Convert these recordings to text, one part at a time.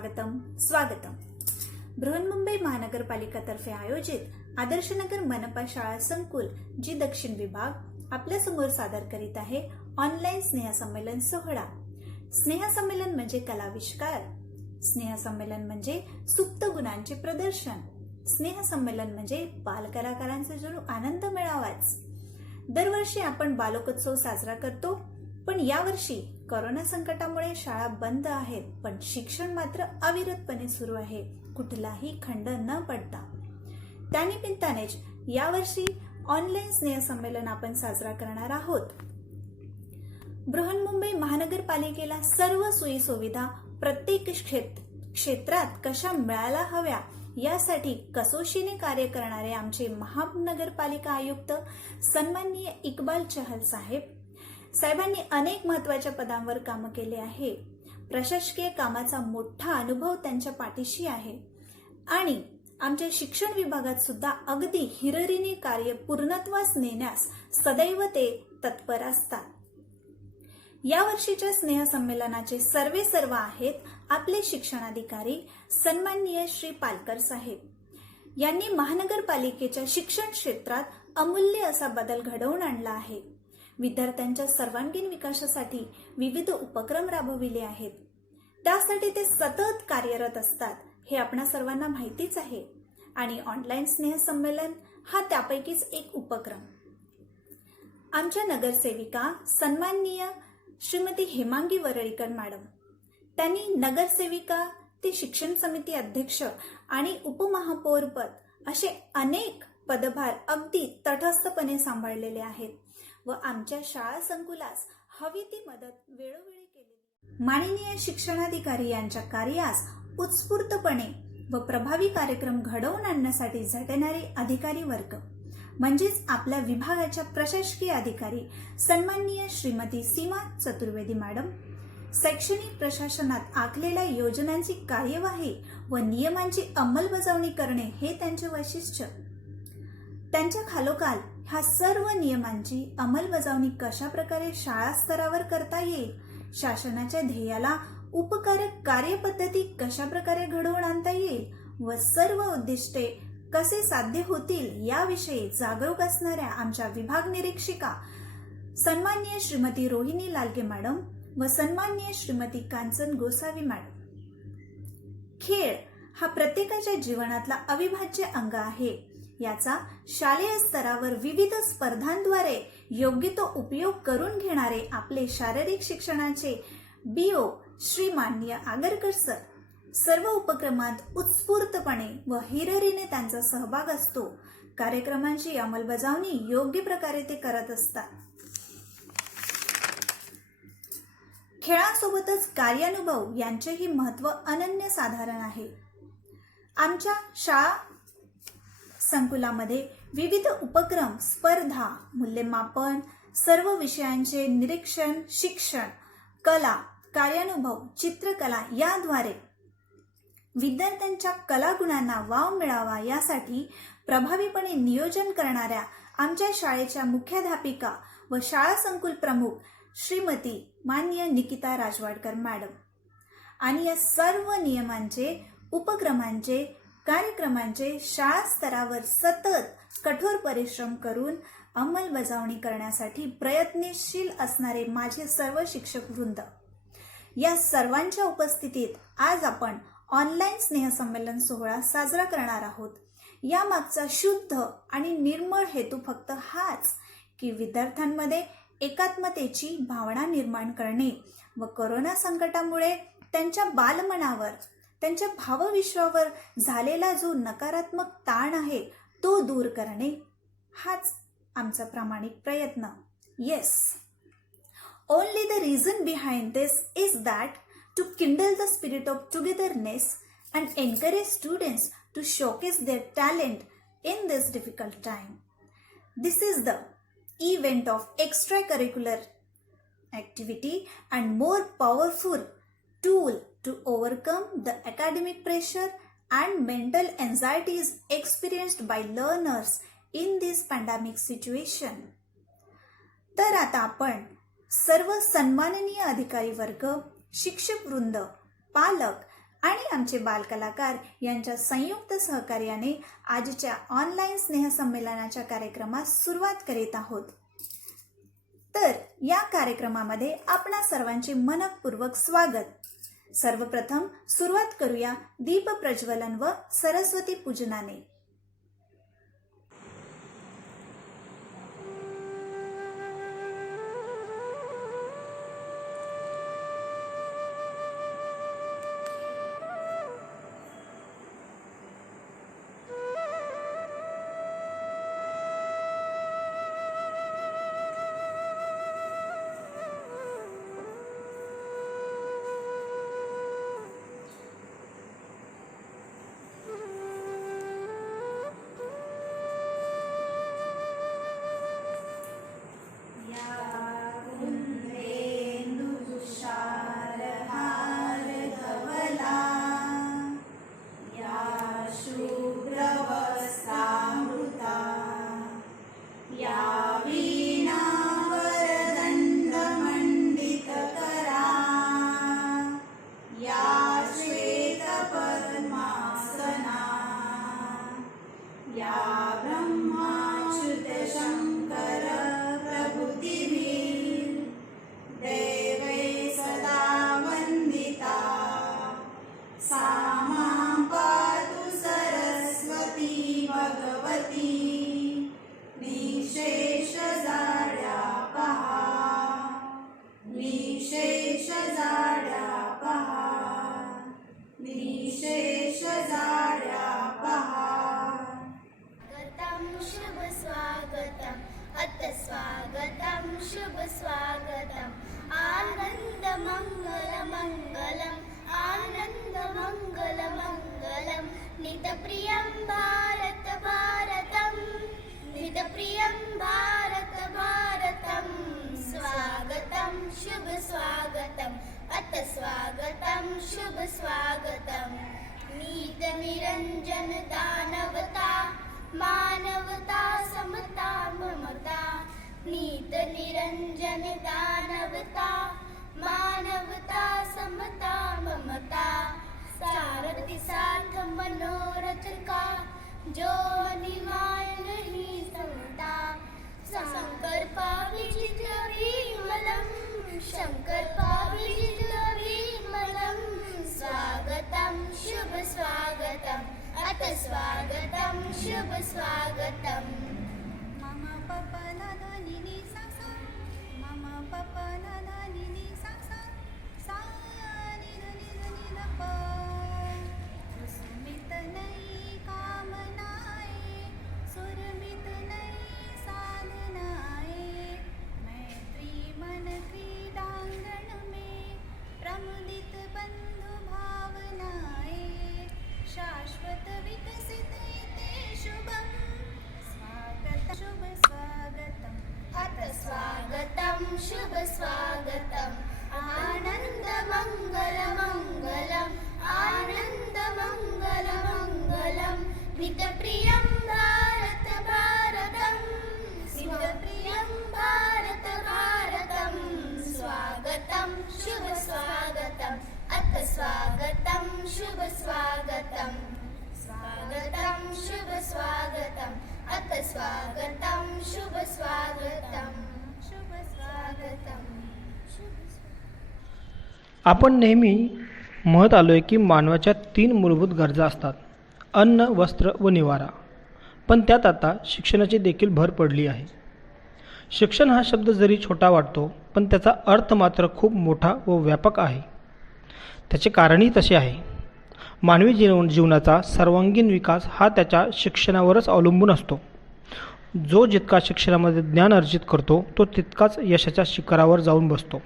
स्वागतम. बृहन्मुंबई महानगरपालिकातर्फे आयोजित आदर्शनगर मनपा शाळा संकुल जी दक्षिण विभाग आपल्या समोर सादर करीत आहे ऑनलाईन स्नेहसंमेलन सोहळा. स्नेहसंमेलन म्हणजे कलाविष्कार, स्नेहसंमेलन म्हणजे सुप्त गुणांचे प्रदर्शन, स्नेहसंमेलन म्हणजे बालकलाकारांचा जणू आनंद मेळावाच. दरवर्षी आपण बालकोत्सव साजरा करतो, पण यावर्षी कोरोना संकटामुळे शाळा बंद आहेत, पण शिक्षण मात्र अविरतपणे सुरू आहे, कुठलाही खंड न पडता. त्यानिमित्तानेच यावर्षी ऑनलाईन स्नेहसंमेलन आपण साजरा करणार आहोत. बृहन्मुंबई महानगरपालिकेला सर्व सोयी सुविधा प्रत्येक क्षेत्रात कशा मिळायला हव्या यासाठी कसोशीने कार्य करणारे आमचे महानगरपालिका आयुक्त सन्माननीय इक्बाल चहल साहेबांनी अनेक महत्त्वाच्या पदांवर काम केले आहे. प्रशासकीय कामाचा मोठा अनुभव त्यांच्या पाठीशी आहे आणि आमच्या शिक्षण विभागात सुद्धा अगदी हिरिरीने कार्य पूर्णत्वास नेण्यास सदैव ते तत्पर असतात. या वर्षीच्या स्नेहसंमेलनाचे सर्व आहेत आपले शिक्षणाधिकारी सन्माननीय श्री पालकर साहेब. यांनी महानगरपालिकेच्या शिक्षण क्षेत्रात अमूल्य असा बदल घडवून आणला आहे. विद्यार्थ्यांच्या सर्वांगीण विकासासाठी विविध उपक्रम राबविले आहेत. त्यासाठी ते सतत कार्यरत असतात हे आपणा सर्वांना माहितीच आहे आणि ऑनलाईन स्नेहसंमेलन हा त्यापैकीच एक उपक्रम. आमच्या नगरसेविका सन्माननीय श्रीमती हेमांगी वरळीकर मॅडम, त्यांनी नगरसेविका ते शिक्षण समिती अध्यक्ष आणि उपमहापौरपद असे अनेक पदभार अगदी तटस्थपणे सांभाळलेले आहेत व आमच्या शाळा संकुलास हवी ती मदत वेळोवेळी केली. माननीय शिक्षणाधिकारी यांच्या कार्यास उत्स्फूर्तपणे व प्रभावी कार्यक्रम घडवून आणण्यासाठी झटणारे अधिकारी वर्ग म्हणजेच आपल्या विभागाच्या प्रशासकीय अधिकारी सन्माननीय श्रीमती सीमा चतुर्वेदी मॅडम, शैक्षणिक प्रशासनात आखलेल्या योजनांची कार्यवाही व नियमांची अंमलबजावणी करणे हे त्यांचे वैशिष्ट्य. त्यांच्या खालोखाल ह्या सर्व नियमांची अंमलबजावणी कशा प्रकारे शाळा स्तरावर करता येईल, शासनाच्या ध्येयाला उपकारक कार्यपद्धती कशा प्रकारे घडवून आणता येईल व सर्व उद्दिष्टे कसे साध्य होतील याविषयी जागरूक असणाऱ्या आमच्या विभाग निरीक्षिका सन्माननीय श्रीमती रोहिणी लालगे मॅडम व सन्माननीय श्रीमती कांचन गोसावी मॅडम. खेळ हा प्रत्येकाच्या जीवनातला अविभाज्य अंग आहे. याचा शालेय स्तरावर विविध स्पर्धांद्वारे योग्य तो उपयोग करून घेणारे आपले शारीरिक शिक्षणाचे BO श्री माननीय आगरकर सर सर्व उपक्रमात उत्स्फूर्तपणे व हिरिरीने त्यांचा सहभाग असतो. कार्यक्रमांची अंमलबजावणी योग्य प्रकारे ते करत असतात. खेळासोबतच कार्यानुभव यांचेही महत्त्व अनन्यसाधारण आहे. आमच्या शाळा संकुलामध्ये विविध उपक्रम, स्पर्धा, मूल्यमापन, सर्व विषयांचे निरीक्षण, शिक्षण, कला, कार्यानुभव, चित्रकला याद्वारे विद्यार्थ्यांच्या कलागुणांना वाव मिळावा यासाठी प्रभावीपणे नियोजन करणाऱ्या आमच्या शाळेच्या मुख्याध्यापिका व शाळा संकुल प्रमुख श्रीमती माननीय निकिता राजवाडकर मॅडम आणि या सर्व नियमांचे, उपक्रमांचे, कार्यक्रमांचे शाळा स्तरावर सतत कठोर परिश्रम करून अंमलबजावणी करण्यासाठी प्रयत्नशील असणारे माझे सर्व शिक्षक वृंद, या सर्वांच्या उपस्थितीत आज आपण ऑनलाईन स्नेहसंमेलन सोहळा साजरा करणार आहोत. यामागचा शुद्ध आणि निर्मळ हेतू फक्त हाच की विद्यार्थ्यांमध्ये एकात्मतेची भावना निर्माण करणे व कोरोना संकटामुळे त्यांच्या बालमनावर, त्यांच्या भावविश्वावर झालेला जो नकारात्मक ताण आहे तो दूर करणे हाच आमचा प्रामाणिक प्रयत्न. Yes, only the reason behind this is that to kindle the spirit of togetherness and encourage students to showcase their talent in this difficult time. This is the event of extracurricular activity and more powerful tool to overcome the academic pressure and mental anxieties experienced by learners in this pandemic situation. तर आता आपण सर्व सन्माननीय अधिकारी वर्ग, शिक्षक वृंद, पालक आणि आमचे बालकलाकार यांच्या संयुक्त सहकार्याने आजच्या ऑनलाईन स्नेहसंमेलनाच्या कार्यक्रमास सुरुवात करीत आहोत। तर या कार्यक्रमामध्ये आपणा सर्वांचे मनपूर्वक स्वागत। सर्वप्रथम सुरुवात करूया दीप प्रज्वलन व सरस्वती पूजनाने। शुभ स्वागतम आनंद मंगल मंगलम आनंद मंगल मंगलम नितप्रियं भारत भारतम नितप्रियं भारत भारतम स्वागतम शुभ स्वागतम अत स्वागतम शुभ स्वागतम नीत निरंजन दानवता मानवता समता ममता नीत निरंजन दानवता मानवता समता ममता सारथि साथ मनोरथ का जो निवाय नहीं समता शंकर पाविजित विमलम शंकर पाविजित विमलम स्वागतम शुभ स्वागतम अत स्वागतम शुभ स्वागतम मम पप्पा नाना निनी सा सा मम पप्पा नाना निनी सा सा सा नि ध नि ध नि ध प कुसुमित नई कामनाएं सुरमित नई साधनाएं मैत्री मन क्रीडांगण में प्रमुदित बंधु भावनाएं शाश्वत विकसित ते शुभम स्वागत शुभ स्वागतम अत स्वागतम शुभ स्वागतम आनंद मंगल मंगलम आनंद मंगल मंगलम नितप्रियं भारत भारतम नितप्रियं भारत भारतम स्वागतम शुभ स्वागतम अत स्वागतम शुभ स्वागतम स्वागतम शुभ स्वागतम अत स्वागतम शुभ स्वागतम शुभ स्वागतम आपण नेहमी म्हणत आलोय की मानवाच्या 3 मूलभूत गरजा असतात, अन्न, वस्त्र व निवारा। पण त्यात आता शिक्षणाची देखील भर पडली आहे। शिक्षण हा शब्द जरी छोटा वाटतो, पण त्याचा अर्थ मात्र खूप मोठा व व्यापक आहे। त्याचे कारणही तसे आहे। मानवी जीवनाचा सर्वांगीण विकास हा त्याच्या शिक्षणावरच अवलंबून असतो। जो जितका शिक्षणामध्ये ज्ञान अर्जित करतो, तो तितकाच यशाच्या शिखरावर जाऊन बसतो।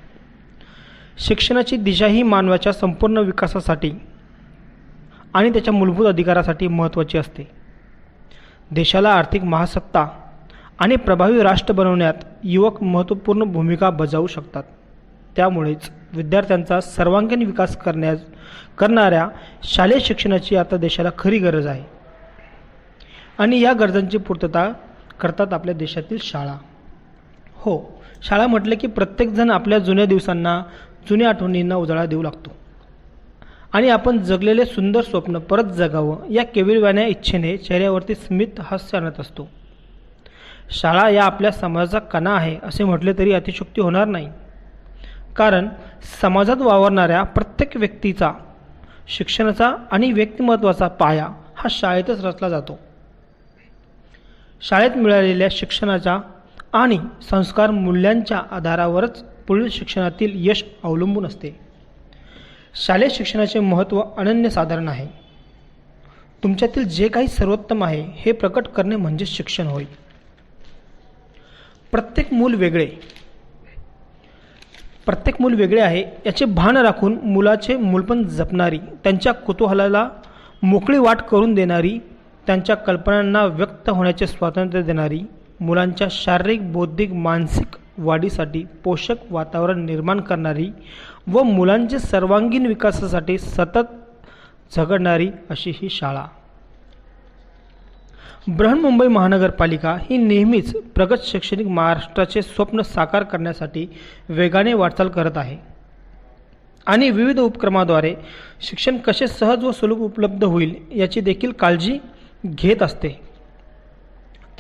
शिक्षणाची दिशा ही मानवाच्या संपूर्ण विकासासाठी आणि त्याच्या मूलभूत अधिकारासाठी महत्त्वाची असते। देशाला आर्थिक महासत्ता आणि प्रभावी राष्ट्र बनवण्यात युवक महत्त्वपूर्ण भूमिका बजावू शकतात। त्यामुळेच विद्यार्थ्यांचा सर्वांगीण विकास करणाऱ्या शालेय शिक्षणाची आता देशाला खरी गरज आहे। आणि या गरजांची पूर्तता करतात आपल्या देशातील शाळा। हो, शाळा म्हटले की प्रत्येकजण आपल्या जुन्या दिवसांना, जुन्या आठवणींना उजाळा देऊ लागतो। आणि आपण जगलेले सुंदर स्वप्न परत जगावं या केविलवाण्या इच्छेने चेहऱ्यावरती स्मित हास्य आणत असतो. शाळा या आपल्या समाजाचा कणा आहे असे म्हटले तरी अतिशयोक्ती होणार नाही. कारण समाजात वावरणाऱ्या प्रत्येक व्यक्तीचा शिक्षणाचा आणि व्यक्तिमत्त्वाचा पाया हा शाळेतच रचला जातो. शाळेत मिळालेल्या शिक्षणाच्या आणि संस्कार मूल्यांच्या आधारावरच पुढील शिक्षणातील यश अवलंबून असते. शालेय शिक्षणाचे महत्त्व अनन्यसाधारण आहे. तुमच्यातील जे काही सर्वोत्तम आहे हे प्रकट करणे म्हणजे शिक्षण होय. प्रत्येक मूल वेगळे आहे याचे भान राखून मुलाचे मूलपण जपणारी, त्यांच्या कुतूहलाला मोकळी वाट करून देणारी, त्यांच्या कल्पनांना व्यक्त होण्याचे स्वातंत्र्य देणारी, मुलांच्या शारीरिक, बौद्धिक, मानसिक वाढीसाठी पोषक वातावरण निर्माण करणारी व मुलांच्या सर्वांगीण विकासासाठी सतत झगडणारी अशी ही शाळा. बृहन्मुंबई महानगरपालिका ही नेहमीच प्रगत शैक्षणिक महाराष्ट्राचे स्वप्न साकार करण्यासाठी वेगाने वाटचाल करत आहे आणि विविध उपक्रमाद्वारे शिक्षण कसे सहज व सुलभ उपलब्ध होईल याची देखील काळजी घेत असते.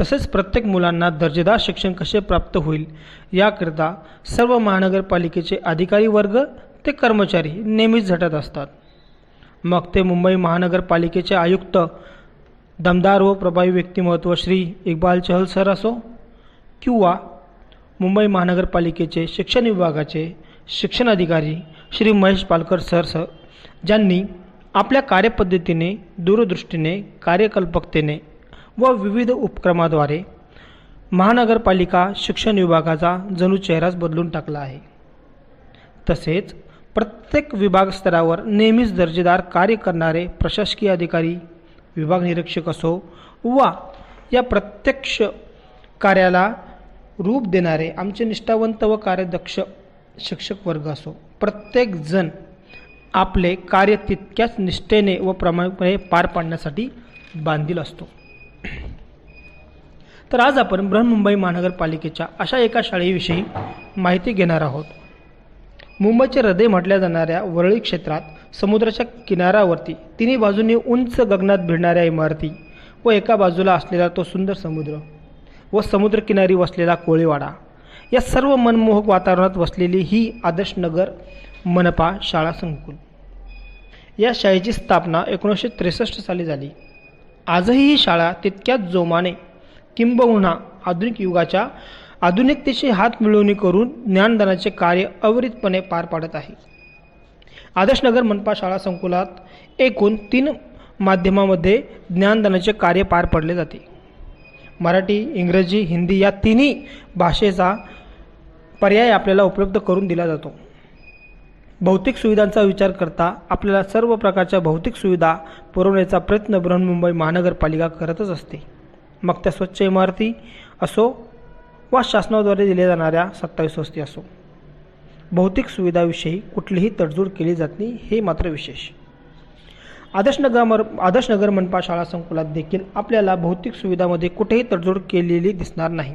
तसेच प्रत्येक मुलांना दर्जेदार शिक्षण कसे प्राप्त होईल याकरिता सर्व महानगरपालिकेचे अधिकारी वर्ग ते कर्मचारी नेहमीच झटत असतात. मग ते मुंबई महानगरपालिकेचे आयुक्त, दमदार व प्रभावी व्यक्तिमत्व श्री इक्बाल चहल सर असो, किंवा मुंबई महानगरपालिकेचे शिक्षण विभागाचे शिक्षण अधिकारी श्री महेश पालकर सर, ज्यांनी आपल्या कार्यपद्धतीने, दूरदृष्टीने, कार्यकल्पकतेने व विविध उपक्रमाद्वारे महानगरपालिका शिक्षण विभागाचा जणू चेहराच बदलून टाकला आहे. तसेच प्रत्येक विभाग स्तरावर नेहमीच दर्जेदार कार्य करणारे प्रशासकीय अधिकारी, विभाग निरीक्षक असो वा या प्रत्यक्ष कार्याला रूप देणारे आमचे निष्ठावंत व कार्यदक्ष शिक्षक वर्ग असो, प्रत्येकजण आपले कार्य तितक्याच निष्ठेने व प्रामाणिकपणे पार पाडण्यासाठी बांधील असतो. तर आज आपण बृहन्मुंबई महानगरपालिकेच्या अशा एका शाळेविषयी माहिती घेणार आहोत. मुंबईचे हृदय म्हटल्या जाणाऱ्या वरळी क्षेत्रात समुद्राच्या किनाऱ्यावरती तिन्ही बाजूंनी उंच गगनात भिडणाऱ्या इमारती व एका बाजूला असलेला तो सुंदर समुद्र व समुद्रकिनारी वसलेला कोळीवाडा या सर्व मनमोहक वातावरणात वसलेली ही आदर्शनगर मनपा शाळा संकुल. या शाळेची स्थापना 1963 साली झाली. आजही ही शाळा तितक्याच जोमाने किंबहुना आधुनिक युगाच्या आधुनिकतेशी हात मिळवणी करून ज्ञानदानाचे कार्य अविरतपणे पार पाडत आहे. आदर्शनगर मनपा शाळा संकुलात एकूण 3 माध्यमामध्ये ज्ञानदानाचे कार्य पार पडले जाते. मराठी, इंग्रजी, हिंदी या तिन्ही भाषेचा पर्याय आपल्याला उपलब्ध करून दिला जातो. भौतिक सुविधांचा विचार करता आपल्याला सर्व प्रकारच्या भौतिक सुविधा पुरवण्याचा प्रयत्न बृहन्मुंबई महानगरपालिका करतच असते. मग त्या स्वच्छ इमारती असो वा शासनाद्वारे दिल्या जाणाऱ्या 27 वस्ती असो, भौतिक सुविधाविषयी कुठलीही तडजोड केली जात नाही, हे मात्र विशेष. आदर्शनगर मनपा शाळा संकुलात देखील आपल्याला भौतिक सुविधामध्ये कुठेही तडजोड केलेली दिसणार नाही.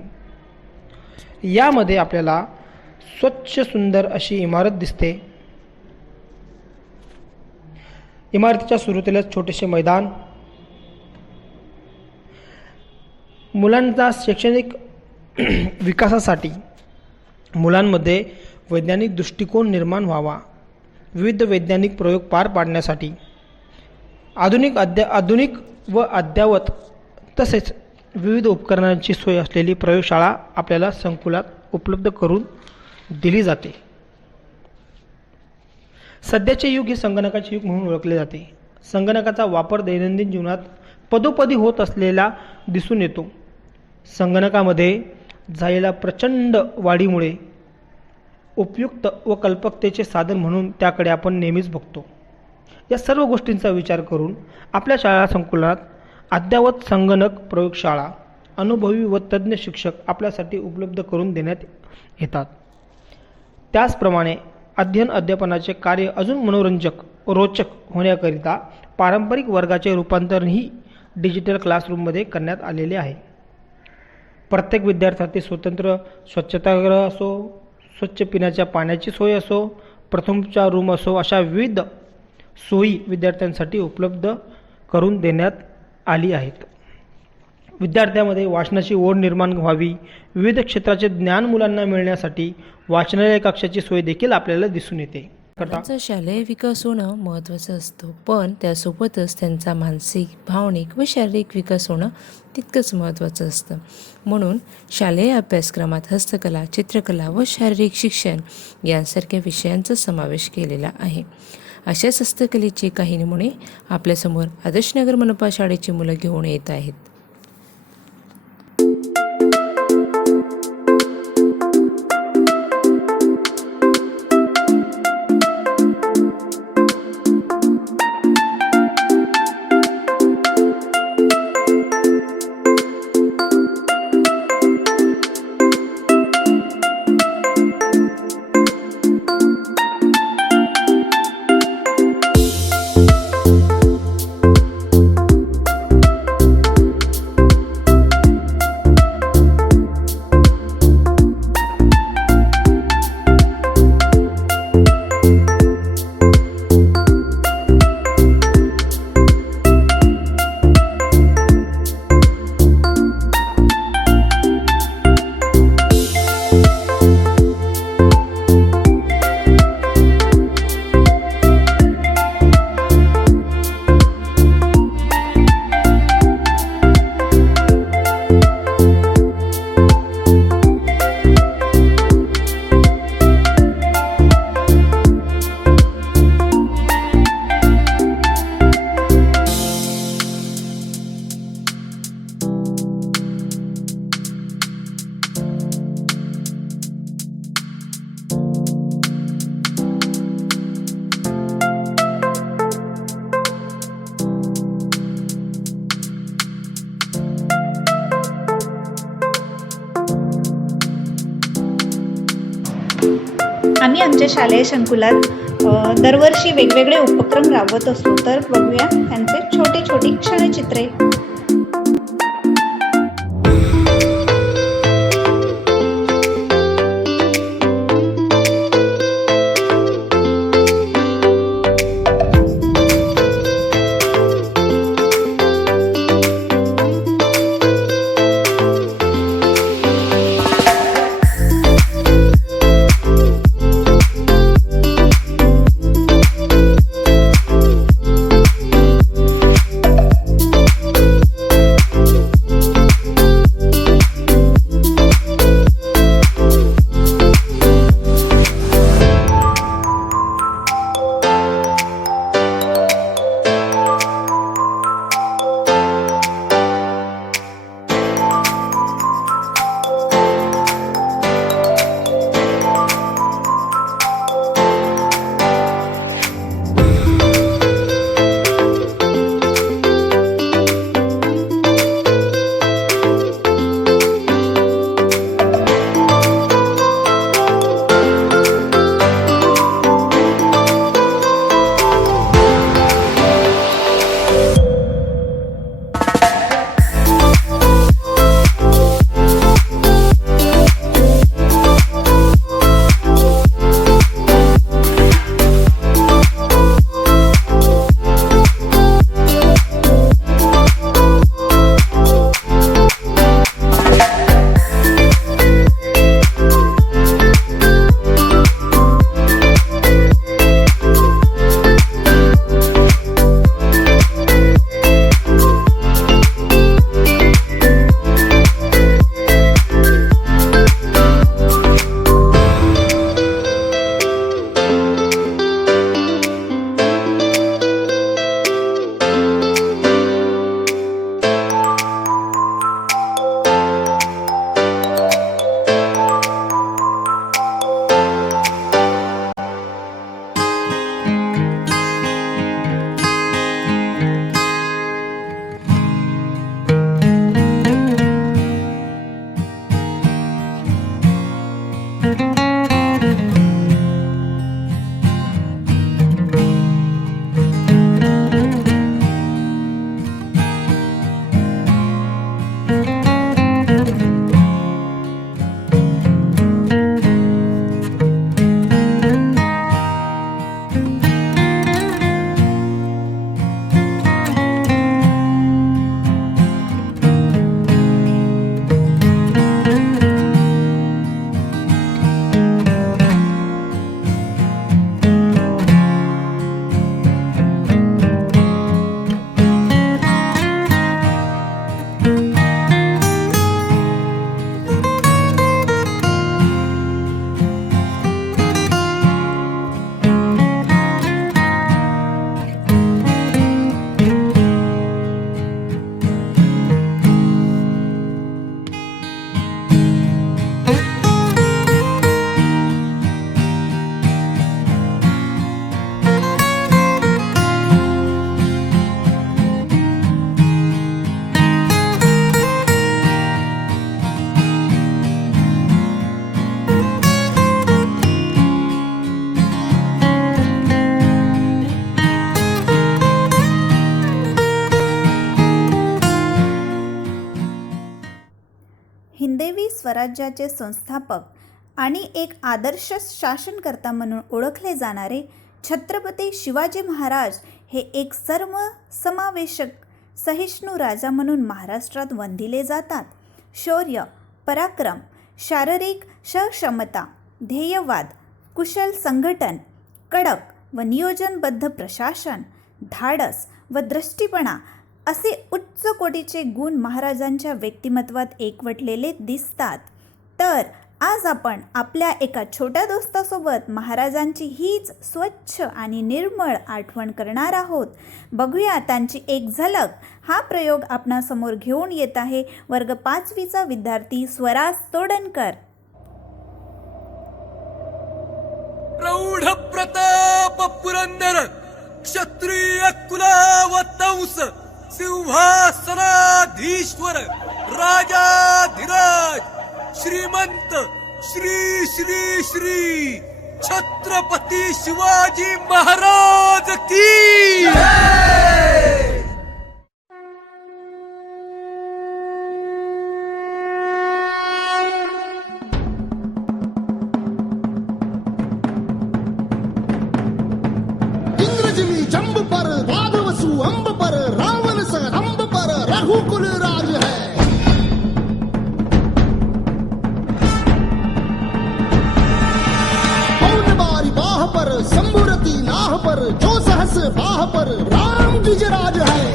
यामध्ये आपल्याला स्वच्छ सुंदर अशी इमारत दिसते. इमारतीच्या सुरुवातीलाच छोटेसे मैदान, मुलांचा शैक्षणिक विकासासाठी मुलांमध्ये वैज्ञानिक दृष्टिकोन निर्माण व्हावा, विविध वैज्ञानिक प्रयोग पार पाडण्यासाठी आधुनिक व अद्ययावत तसेच विविध उपकरणांची सोय असलेली प्रयोगशाळा आपल्याला संकुलात उपलब्ध करून दिली जाते. सध्याचे युग हे संगणकाचे युग म्हणून ओळखले जाते. संगणकाचा वापर दैनंदिन जीवनात पदोपदी होत असलेला दिसून येतो. संगणकामध्ये झालेल्या प्रचंड वाढीमुळे उपयुक्त व कल्पकतेचे साधन म्हणून त्याकडे आपण नेहमीच बघतो. या सर्व गोष्टींचा विचार करून आपल्या शाळा संकुलात अद्ययावत संगणक प्रयोगशाळा, अनुभवी व तज्ज्ञ शिक्षक आपल्यासाठी उपलब्ध करून देण्यात येतात. त्याचप्रमाणे अध्यापनाचे कार्य अजून मनोरंजक व रोचक होण्याकरिता पारंपरिक वर्गाचे रूपांतरणही डिजिटल क्लासरूममध्ये करण्यात आलेले आहे. प्रत्येक विद्यार्थ्यासाठी स्वतंत्र स्वच्छतागृह असो, स्वच्छ पिण्याच्या पाण्याची सोय असो, प्रथमोपचार रूम असो, अशा विविध सोयी विद्यार्थ्यांसाठी उपलब्ध करून देण्यात आली आहेत. विद्यार्थ्यांमध्ये वाचनाची ओढ निर्माण व्हावी, विविध क्षेत्राचे ज्ञान मुलांना मिळण्यासाठी वाचनालय कक्षाची सोय देखील आपल्याला दिसून येते. त्यांचा शालेय विकास होणं महत्त्वाचं असतं, पण त्यासोबतच त्यांचा मानसिक, भावनिक व शारीरिक विकास होणं तितकंच महत्त्वाचं असतं. म्हणून शालेय अभ्यासक्रमात हस्तकला, चित्रकला व शारीरिक शिक्षण यांसारख्या विषयांचा समावेश केलेला आहे. अशाच हस्तकलेचे काही नमुने आपल्यासमोर आदर्शनगर मनपा शाळेची मुलं घेऊन येत आहेत. आम्ही आमच्या शालेय संकुलात दरवर्षी वेगवेगळे उपक्रम राबवत असतो. तर बघूया त्यांचे छोटे छोटी क्षणचित्रे. हिंदवी स्वराज्याचे संस्थापक आणि एक आदर्श शासनकर्ता म्हणून ओळखले जाणारे छत्रपती शिवाजी महाराज हे एक सर्वसमावेशक सहिष्णू राजा म्हणून महाराष्ट्रात वंदिले जातात. शौर्य, पराक्रम, शारीरिक सक्षमता, ध्येयवाद, कुशल संघटन, कडक व नियोजनबद्ध प्रशासन, धाडस व दृष्टीपणा असे उच्च कोटीचे गुण महाराजांच्या व्यक्तिमत्वात एकवटलेले दिसतात. तर आज आपण आपल्या एका छोट्या दोस्तासोबत महाराजांची हीच स्वच्छ आणि निर्मळ आठवण करणार आहोत. बघूया त्यांची एक झलक. हा प्रयोग आपणासमोर घेऊन येत आहे वर्ग 5वीचा विद्यार्थी स्वराज तोडणकर. प्रौढ प्रताप पुरंदर क्षत्रिय कुलावतंस सिंहासनाधीश्वर राजाधिराज श्रीमंत श्री श्री श्री छत्रपती शिवाजी महाराज की इंद्रजिली जंब पर राघवसु अंब पर रावण स अंब पर रघुकुल राज है. पौन बारी बाह पर शंभुरती नाह पर जो सहस बाह पर राम द्विजराज है.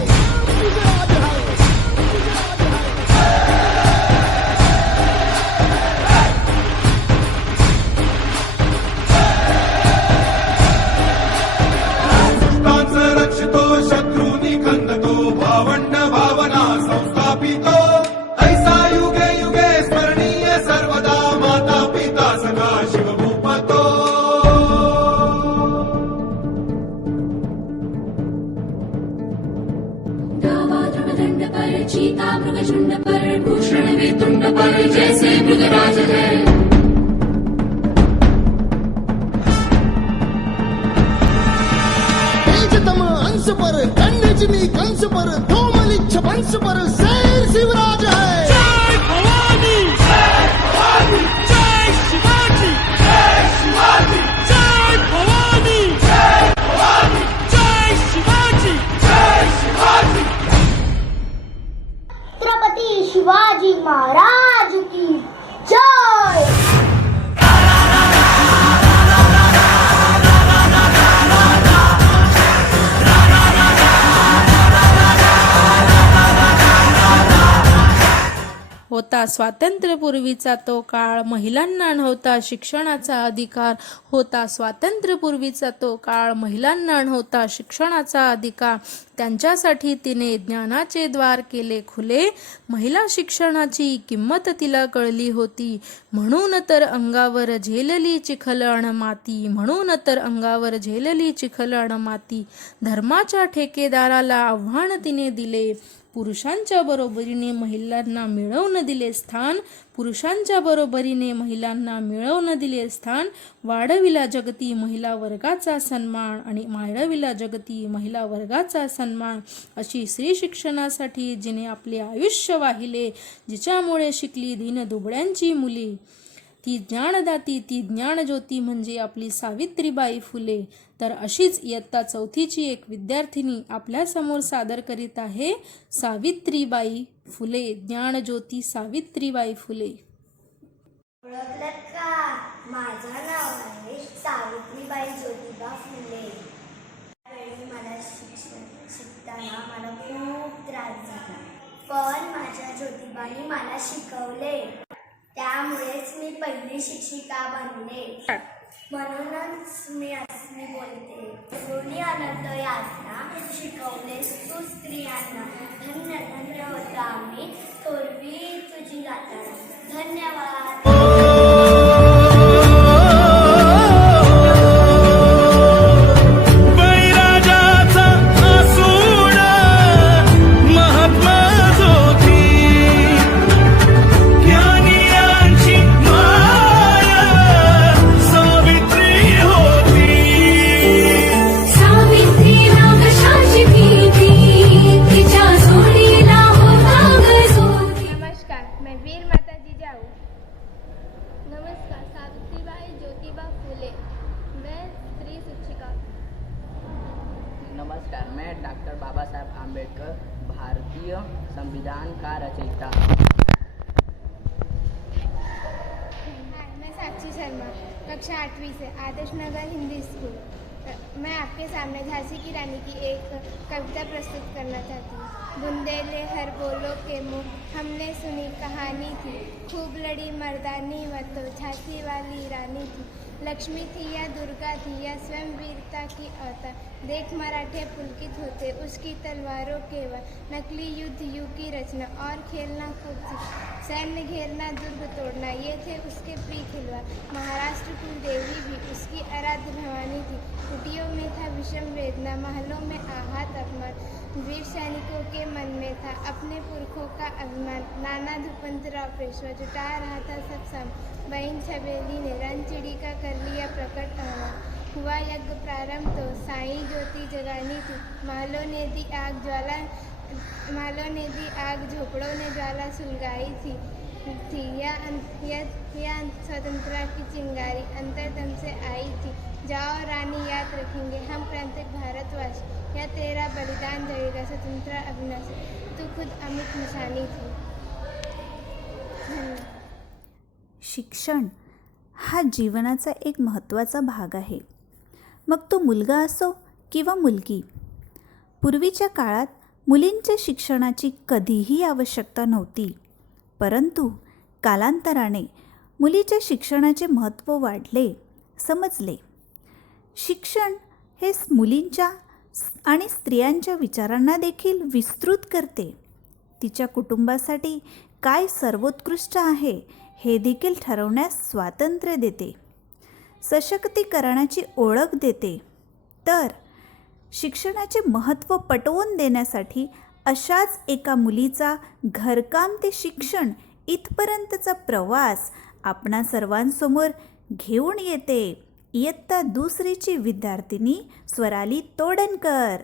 रक्षितो शत्रूनि खंदतो भावंड भावना संस्थापितो ऐसा युगे युगे स्मरणीय सर्वदा माता पिता सखा शिवभूपतो. दंड पर चीता मृगझुंड पर भूषण वेतुंड पर जैसे मृगराज है. तेजतम अंश पर दंडजनी कंस पर धूमलिच्छ वंश पर शेर शिवराज है. जय भवानी जय भवानी जय शिवाजी जय शिवाजी जय भवानी जय भवानी जय शिवाजी जय शिवाजी. छत्रपती शिवाजी महाराज की जय. होता स्वातंत्र्यपूर्वीचा तो काळ, महिलांना नव्हता शिक्षणाचा अधिकार. होता स्वातंत्र्यपूर्वीचा तो काळ, महिलांना नव्हता शिक्षणाचा अधिकार. त्यांच्यासाठी तिने ज्ञानाचे द्वार केले खुले. महिला शिक्षणाची किंमत तिला कळली होती. म्हणून तर अंगावर झेलली चिखल अण माती. म्हणून तर अंगावर झेलली चिखल अण माती. धर्माच्या ठेकेदाराला आव्हान तिने दिले. पुरुषांच्या बरोबरीने महिलांना मिळवून दिले स्थान. पुरुषांच्या बरोबरीने महिलांना मिळवून दिले स्थान. वाढविला जगती महिला वर्गाचा सन्मान आणि वाढविला जगती महिला वर्गाचा सन्मान. अशी स्त्री शिक्षणासाठी जिने आपले आयुष्य वाहिले, जिच्यामुळे शिकली दीनदुबळ्यांची मुली, ती ज्ञानदाती, ती ज्ञानज्योती म्हणजे आपली सावित्रीबाई फुले. तर अशीच इयत्ता 4थीची एक विद्यार्थिनी आपल्यासमोर सादर करीत आहे सावित्रीबाई फुले, ज्ञानज्योती सावित्रीबाई फुले. ओळखलं का? माझं नाव आहे सावित्रीबाई ज्योतिबा फुले. त्यावेळी मला शिकताना मला खूप त्रास झाला, पण माझ्या ज्योतिबाने मला शिकवले. त्यामुळेच मी पहिली शिक्षिका बनले. म्हणूनच मी बोलते, दोन्ही अनंत यातना शिकवलेस तू स्त्रियांना. धन्य धन्य होता आम्ही थोरवी तुझी गाताना. धन्यवाद. सावित्री नाग शासकी तिच्या जोडीला होता ज्ञान का रचयिता। हाय, मैं साक्षी शर्मा, कक्षा 8वीं से आदर्श नगर हिंदी स्कूल। मैं आपके सामने झांसी की रानी की एक कविता प्रस्तुत करना चाहती हूँ। बुंदेले हर बोलो के मुँह हमने सुनी कहानी थी, खूब लड़ी मर्दानी वह तो झांसी वाली रानी थी। लक्ष्मी थी या दुर्गा थी या स्वयं वीरता की अवतार, देख मराठे पुलकित होते उसकी तलवारों के वार। नकली युद्ध युग की रचना और खेलना खूब थी, सैन्य घेरना दुर्ग तोड़ना ये थे उसके प्रिय खिलवाड़। महाराष्ट्र कुल देवी भी उसकी आराध्य भवानी थी, कुटियों में था विषम वेदना, महलों में आहत अपमान। वीर सैनिकों के मन में था अपने पुरखों का अभिमान। नाना धुपंतराव पेशवा जुटा रहा था सब साम, बहन छबेली ने रणचिड़ी का कर लिया प्रकट आह्वान। हुआ यज्ञ प्रारंभ तो साईं ज्योति जगानी थी, महलों ने दी आग झोपड़ों ने ज्वाला सुलगाई थी। यह स्वतंत्रता की चिंगारी अंतरतम से आई थी। जाओ रानी याद रखेंगे हम प्रांतिक भारतवासी, या तेरा बलिदान जगेगा स्वतंत्र अविनाशी, तू खुद अमित निशानी थी। धन्यवाद। शिक्षण हा जीवनाचा एक महत्त्वाचा भाग आहे, मग तो मुलगा असो किंवा मुलगी. पूर्वीच्या काळात मुलींच्या शिक्षणाची कधीही आवश्यकता नव्हती, परंतु कालांतराने मुलीच्या शिक्षणाचे महत्त्व वाढले, समजले. शिक्षण हे मुलींच्या आणि स्त्रियांच्या विचारांना देखील विस्तृत करते. तिच्या कुटुंबासाठी काय सर्वोत्कृष्ट आहे हे देखील ठरवण्यास स्वातंत्र्य देते, सशक्तीकरणाची ओळख देते. तर शिक्षणाचे महत्त्व पटवून देण्यासाठी अशाच एका मुलीचा घरकाम ते शिक्षण इथपर्यंतचा प्रवास आपणा सर्वांसमोर घेऊन येते इयत्ता 2रीची विद्यार्थिनी स्वराली तोडणकर.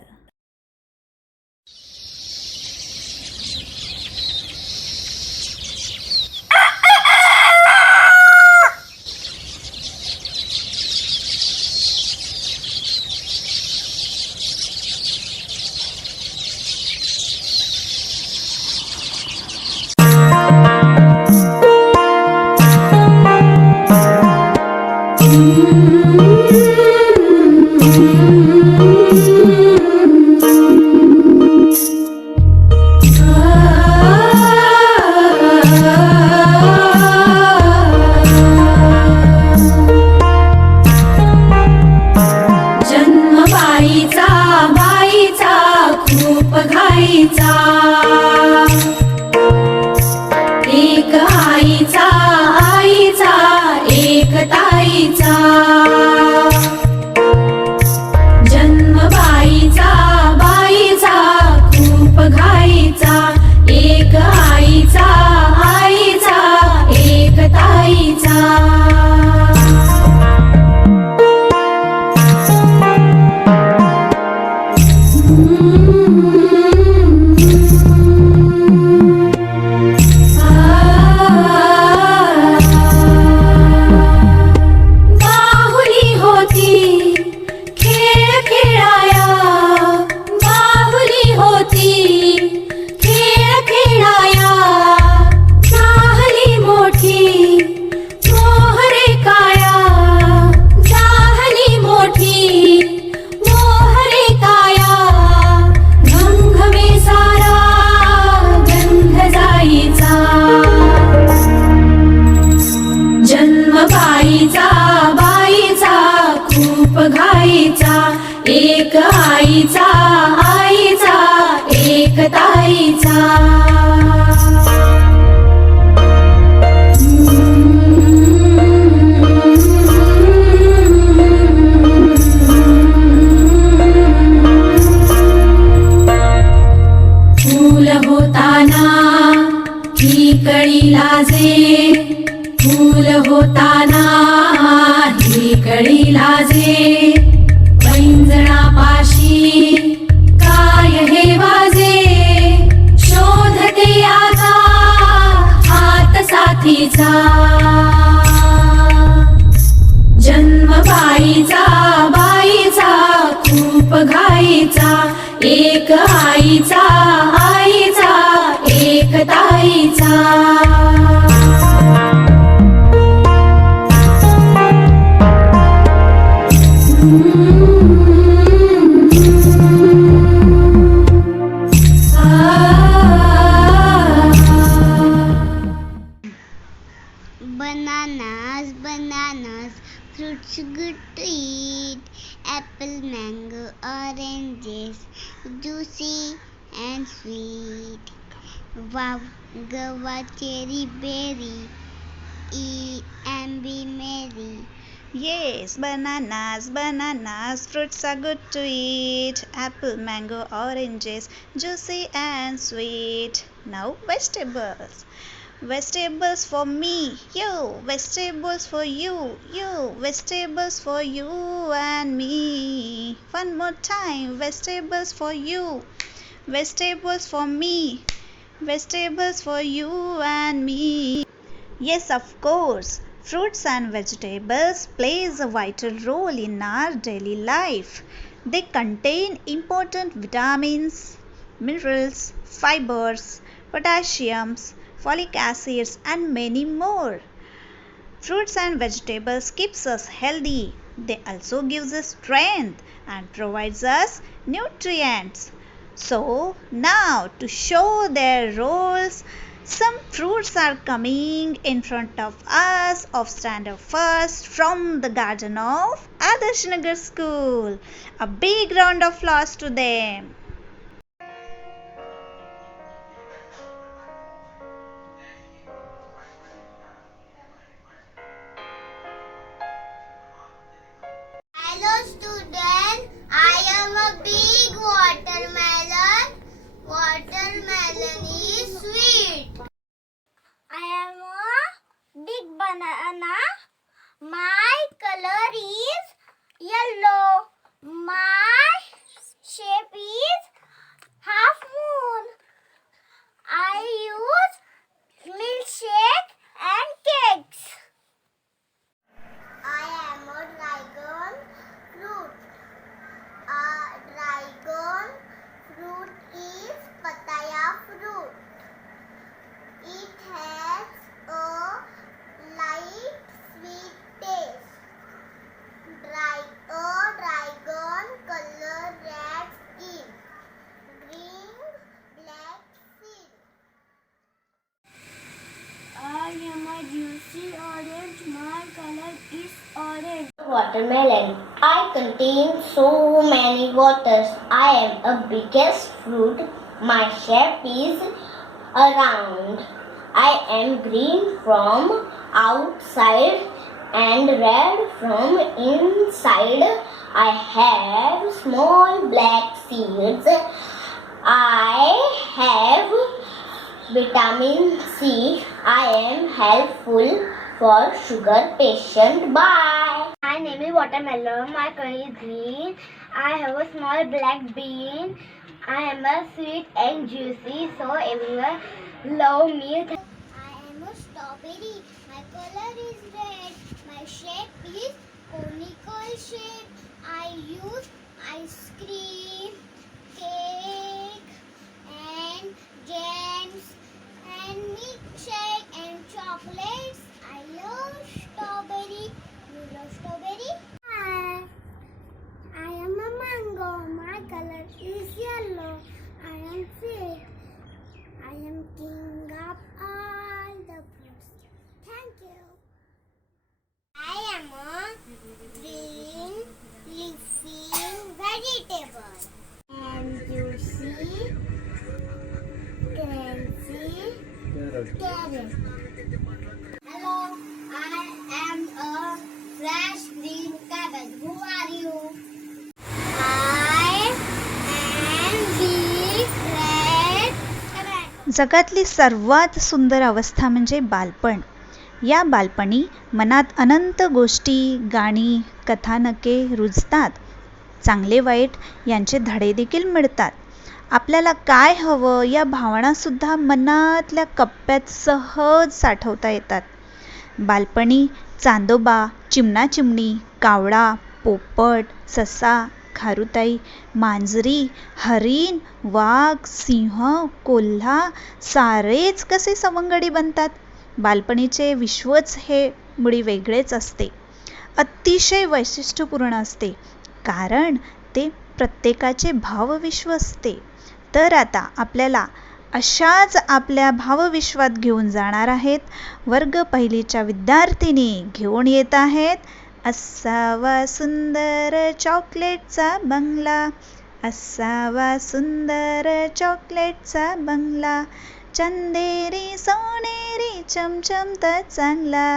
एक आईचा एक ताईचा, जन्म बाईचा खूप घाईचा. एक आईचा एक ताईचा. एक आईचा एक ताईचा. फूल होताना ही कळी लाजे, फूल होताना ही कळी लाजे. पैंजणापाशी काय हे वाजे, शोधते आता हात साथीचा. जन्म बाईचा खूप घाईचा. एक आईचा एक एकताईचा Bananas, bananas, fruits good to eat. Apple, mango, oranges, juicy and sweet. Wow, guava, cherry, berry, eat and be merry. Yes, bananas, fruits are good to eat. Apple, mango, oranges, juicy and sweet. Now vegetables. Vegetables for me, you. Vegetables for you, you. Vegetables for you and me. One more time. Vegetables for you. Vegetables for me. Vegetables for you and me. Yes, of course. Fruits and vegetables plays a vital role in our daily life. They contain important vitamins, minerals, fibers, potassiums, folic acids and many more. Fruits and vegetables keeps us healthy. They also gives us strength and provides us nutrients. So now to show their roles, some fruits are coming in front of us of standard first from the garden of Adarsh Nagar School. A big round of applause to them. Hello student, I am a big watermelon. Watermelon is sweet. I am a big banana. My color is yellow. My shape is half moon. I use milkshake and cakes. I am a dragon fruit. A dragon fruit is papaya fruit. It has a light sweet taste. Dragon color red skin. Green black seed. I am a juicy orange. My color is orange. Watermelon. I contain so many waters. I am a biggest fruit. My shape is around. I am green from outside and red from inside. I have small black seeds. I have vitamin C. I am helpful for sugar patient. Bye. My name is Watermelon. My color is green. I have a small black bean. I am a sweet and juicy, so everyone love me. I am a strawberry. My color is red. My shape is conical shape. I use ice cream, cake, and jams, and milkshake and chocolates. I love strawberry. You love strawberry? Hi. I am a mango. My color is yellow. I am sweet. I am king of all the fruits. Thank you. I am a green leafy vegetable. I am juicy, crunchy carrot. Hello, I am a fresh green cabbage. Who are you? I am big red cabbage. जगातली सर्वात सुंदर अवस्था म्हणजे बालपण. या बालपणी मनात अनंत गोष्टी, गाणी, कथानके रुजतात. चांगले वाईट यांचे धडे देखील मिळतात. आपल्याला काय हवं या भावनासुद्धा मनातल्या कप्प्यात सहज साठवता येतात. बालपणी चांदोबा, चिमणा चिमणी, कावळा, पोपट, ससा खारुताई, मांजरी, हरीण, वाघ, सिंह, कोल्हा सारेच कसे सवंगडी बनतात. बालपणीचे विश्वच हे मुळी वेगळेच असते, अतिशय वैशिष्ट्यपूर्ण असते, कारण ते प्रत्येकाचे भावविश्व असते. तर आता आपल्याला अशाच आपल्या भावविश्वात घेऊन जाणार आहेत वर्ग पहिलीच्या विद्यार्थिनी. घेऊन येत आहेत असावा सुंदर चॉकलेटचा बंगला, असावा सुंदर चॉकलेटचा बंगला, चंदेरी सोनेरी चमचमता चांगला.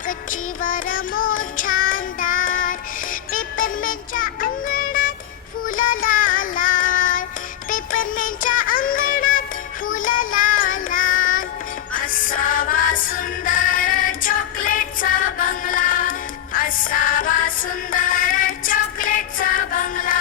गच्चीवर मोर छानदार, पेपरमेंटच्या अंगणात फुलं लाल लाल, पेपरमेंटच्या अंगणात फुलं लाल लाल. असावा सुंदर चॉकलेटचा बंगला, असावा सुंदर चॉकलेटचा बंगला.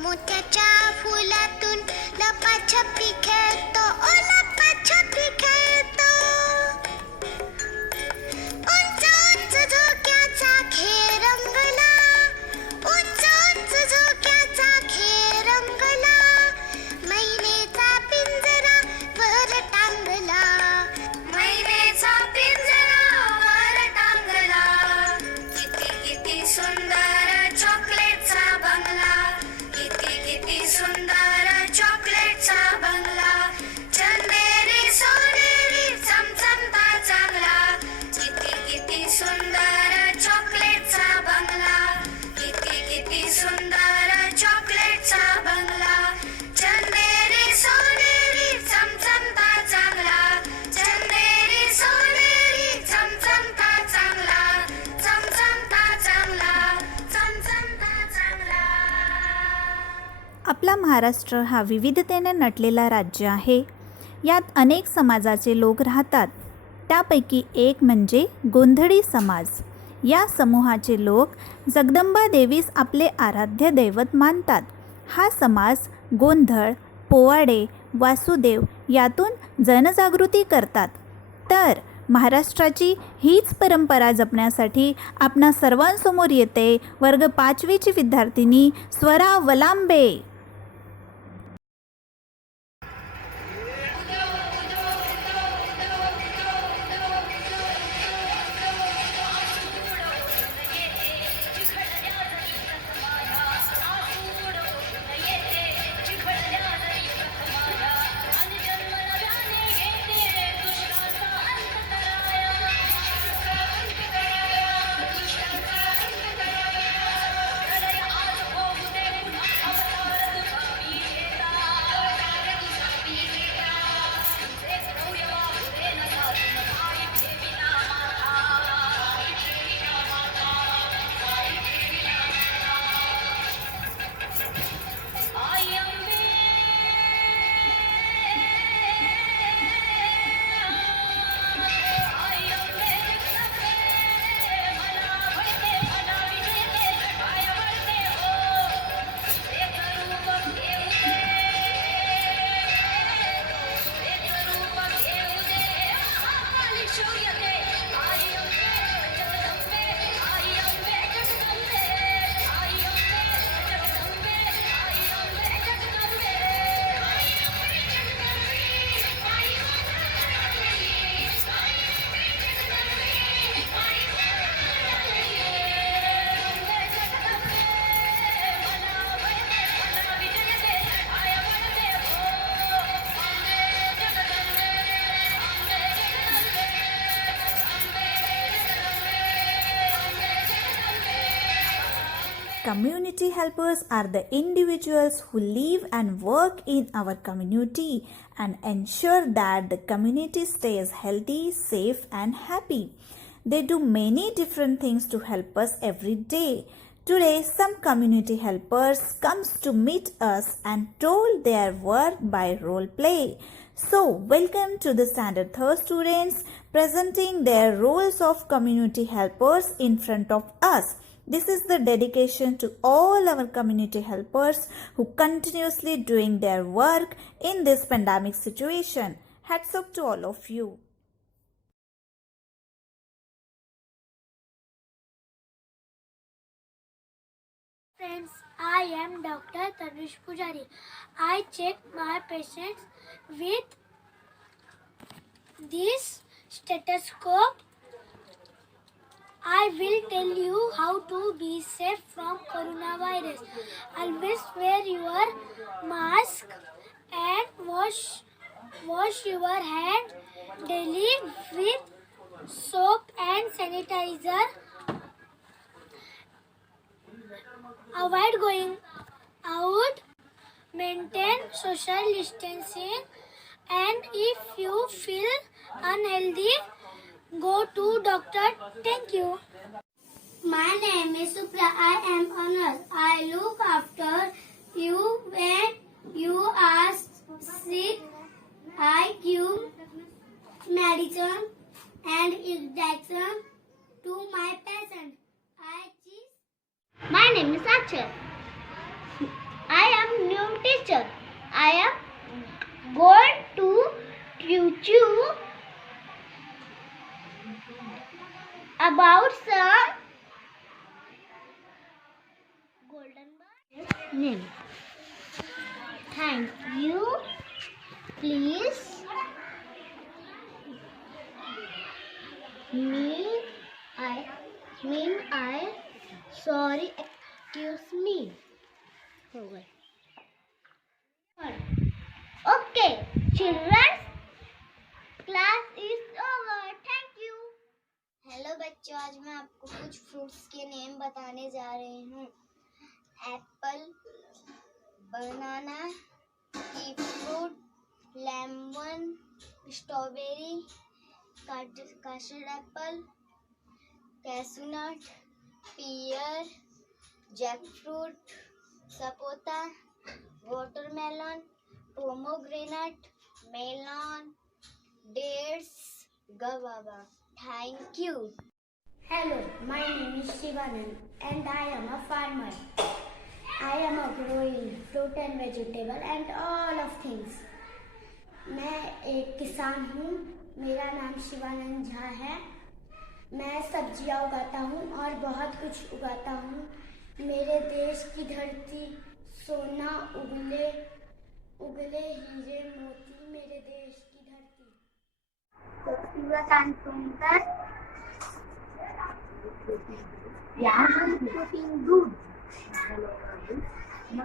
मोत्याच्या फुलातून लपाछपी खेळतो, ओ लपाछपी खेळतो. उंच उंच झोक्याचा खेळ रंगला, उंच उंच झोक्याचा खेळ रंगला. मैनेचा पिंजरा वर टांगला, मैनेचा पिंजरा वर टांगला. किती किती सुंदर चॉकलेटचा बंगला, किती सुंदर चॉकलेटचा बंगला. चंदेरी सोनेरी चमचमता चांगला, किती सुंदर चॉकलेटचा बंगला, किती सुंदर चॉकलेटचा बंगला. चंदेरी सोनेरी चमचमता चांगला, चंदेरी सोनेरी चमचमता चांगला, चमचमता चांगला, चमचमता चांगला. आपला महाराष्ट्र हा विविधतेने नटलेला राज्य आहे. यात अनेक समाजाचे लोक राहतात. त्यापैकी एक म्हणजे गोंधळी समाज. या समूहाचे लोक जगदंबा देवीस आपले आराध्य दैवत मानतात. हा समाज गोंधळ, पोवाडे, वासुदेव यातून जनजागृती करतात. तर महाराष्ट्राची हीच परंपरा जपण्यासाठी आपणा सर्वांसमोर येते वर्ग 5वीची विद्यार्थिनी Swara वलांबे. Community helpers are the individuals who live and work in our community and ensure that the community stays healthy, safe, and happy. They do many different things to help us every day. Today, some community helpers comes to meet us and told their work by role play. So, welcome to the Standard Third students presenting their roles of community helpers in front of us. This is the dedication to all our community helpers who continuously doing their work in this pandemic situation. Hats off to all of you. Friends, I am Dr. Tanush Pujari. I check my patients with this stethoscope. I will tell you how to be safe from coronavirus. Always wear your mask and wash your hand daily with soap and sanitizer. Avoid going out, maintain social distancing, and if you feel unhealthy, go to doctor. Thank you. My name is Supra. I am a nurse. I look after you when you are sick. I give medicine and injection to my patient. My name is Achal. I am new teacher. I am going to teach you about some golden bird name. Thank you. Please. I. Sorry. Excuse me. Okay, children. Class is over. Thank you. Hello बच्चों, आज मैं आपको कुछ fruits के name बताने जा रही हूँ. Apple, banana, kiwi fruit, lemon, strawberry, custard apple, cashew nut, pear, jackfruit, sapota, watermelon, pomegranate, melon, dates, guava. Thank you. Hello, my name is Shivanand and I am a farmer. I am a growing fruit and vegetable and all of things. मैं एक किसान हूँ. मेरा नाम शिवानंद झा है। मैं सब्जियां उगाता हूँ और बहुत कुछ उगाता हूँ। मेरे देश की धरती सोना उगले उगले हीरे मोती, मेरे देश की धरती। खूबसूरत and सुंदर, cooking good. My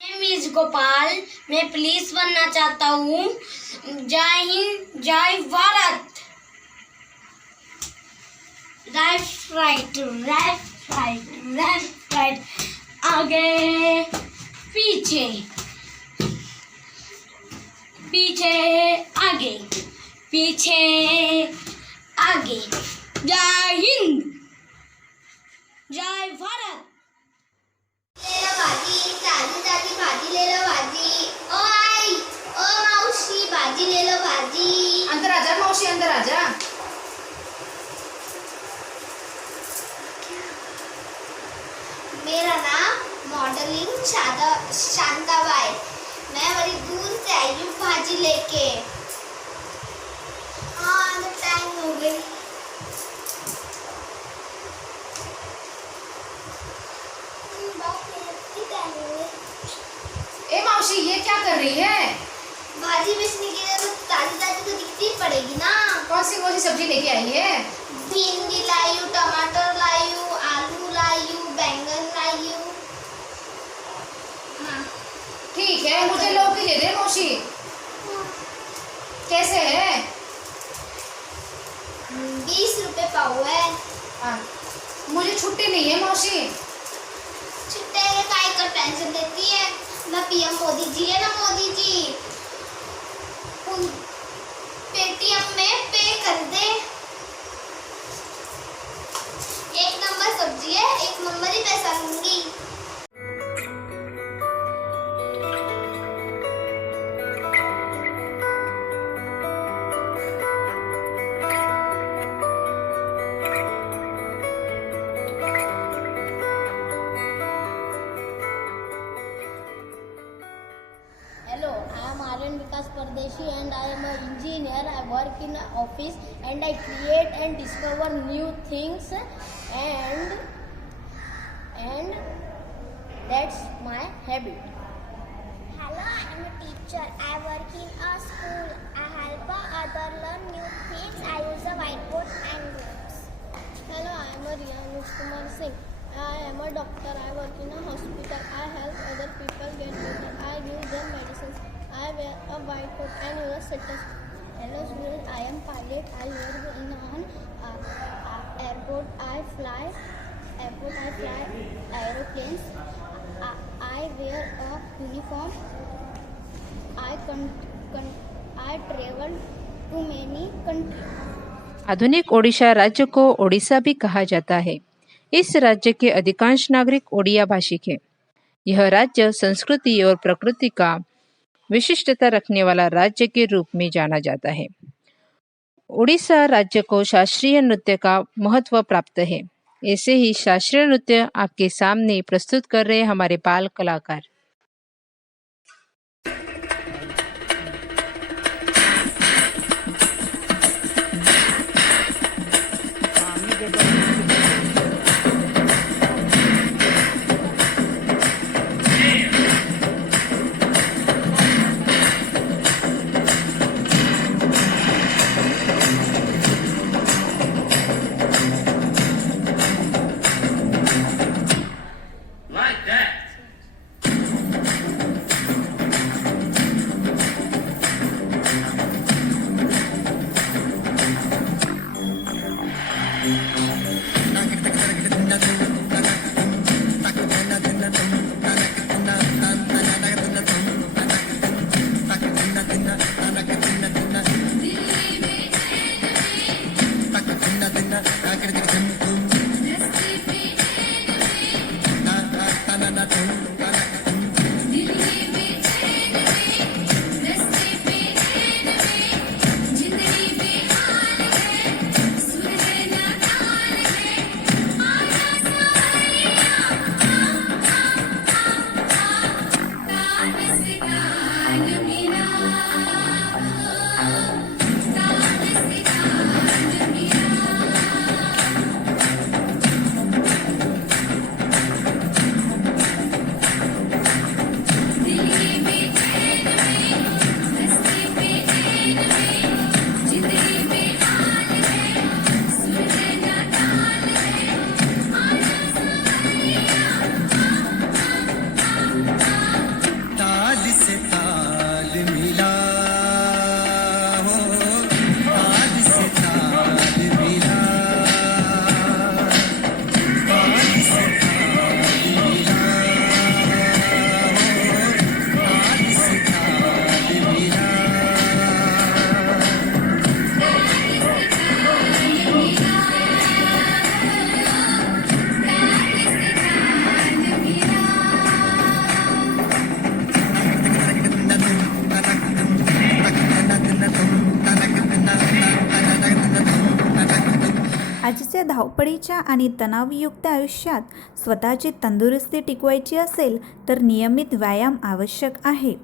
name is Gopal. मैं पुलिस बनना चाहता हूँ। जय हिंद, जय Bharat. Left right, left right, left right, आगे पीछे, पीछे आगे, पीछे आगे। जय हिंद, जय भारत। ले लो भाजी, ताजी ताजी भाजी ले लो भाजी। ओ आई, ओ मावशी भाजी ले लो भाजी। अंदर आजा मौसी, अंदर आजा। मेरा नाम मॉडलिंग शांताबाई। मैं बड़ी दूर से आई हूँ भाजी लेके। हाँ, तो टाइम हो गई। ए मौसी, ये क्या कर रही है? भाजी बेचने के लिए तो ताजी ताजी तो दिखती ही पड़ेगी ना। कौन सी सब्जी लेके आई है? भिंडी लाई हूँ, टमाटर लाई हूँ, आलू लाई हूँ, बैंगन लाई हूँ। हाँ ठीक है, मुझे लौकी दे दे मौसी। कैसे है? 20 रुपए पाव है। हाँ, मुझे छुट्टी नहीं है मौसी। छुट्टे के काय कर टेंशन देती है ना। पीएम मोदी जी है ना, मोदी जी उन पेटीएम में पे कर दे। एक नंबर सब्जी है, एक नंबर ही पैसा लूंगी। Hello, I am Aryan Vikas Pardeshi and I am an engineer. I work in an office and I create and discover new things and that's my habit. Hello, I am a teacher. I work in a school. I help others learn new things. I use a whiteboard and books. Hello, I am a Riyanush Kumar Singh. I am a doctor. I work in a hospital. I help other people get better. I give them medicines. I wear a white coat and use a stethoscope. Hello students, I am pilot. I work in an airport. I fly aeroplanes. I wear a uniform. I travel to many countries. आधुनिक ओडिशा राज्य को ओडिशा भी कहा जाता है। इस राज्य के अधिकांश नागरिक ओडिया भाषिक हैं। यह राज्य संस्कृति और प्रकृति का विशिष्टता रखने वाला राज्य के रूप में जाना जाता है। ओडिशा राज्य को शास्त्रीय नृत्य का महत्व प्राप्त है। ऐसे ही शास्त्रीय नृत्य आपके सामने प्रस्तुत कर रहे हमारे बाल कलाकार। धावपळीच्या आणि तणावयुक्त आयुष्यात स्वतःची तंदुरुस्ती टिकवायची असेल तर नियमित व्यायाम आवश्यक आहे.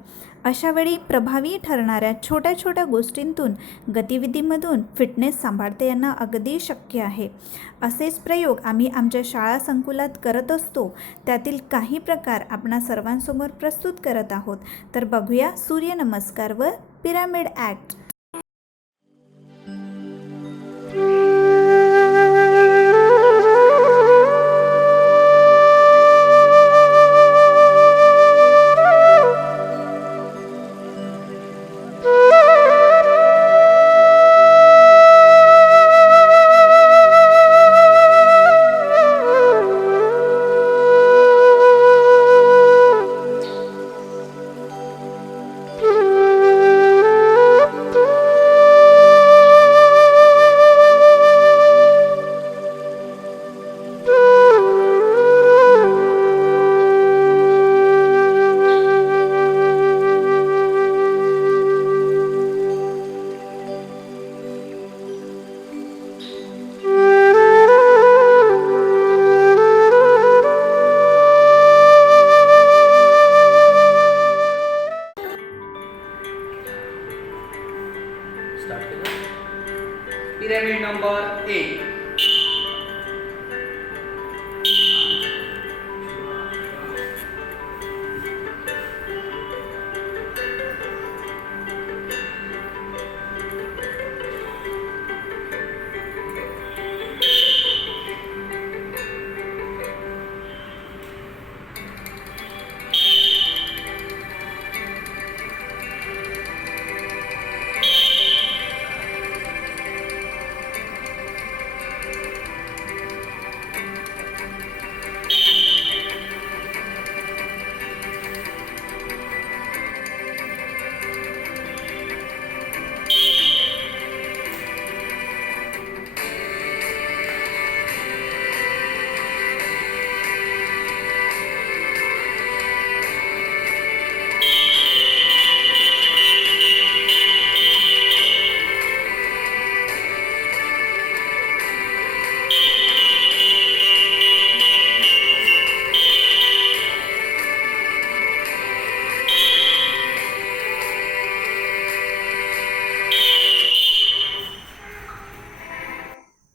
अशावेळी प्रभावी ठरणाऱ्या छोट्या छोट्या गोष्टींतून, गतिविधीमधून फिटनेस सांभाळता येणं अगदी शक्य आहे. असेच प्रयोग आम्ही आमच्या शाळा संकुलात करत असतो. त्यातील काही प्रकार आपणा सर्वांसमोर प्रस्तुत करत आहोत. तर बघूया सूर्यनमस्कार व pyramid act. Pyramid number 8.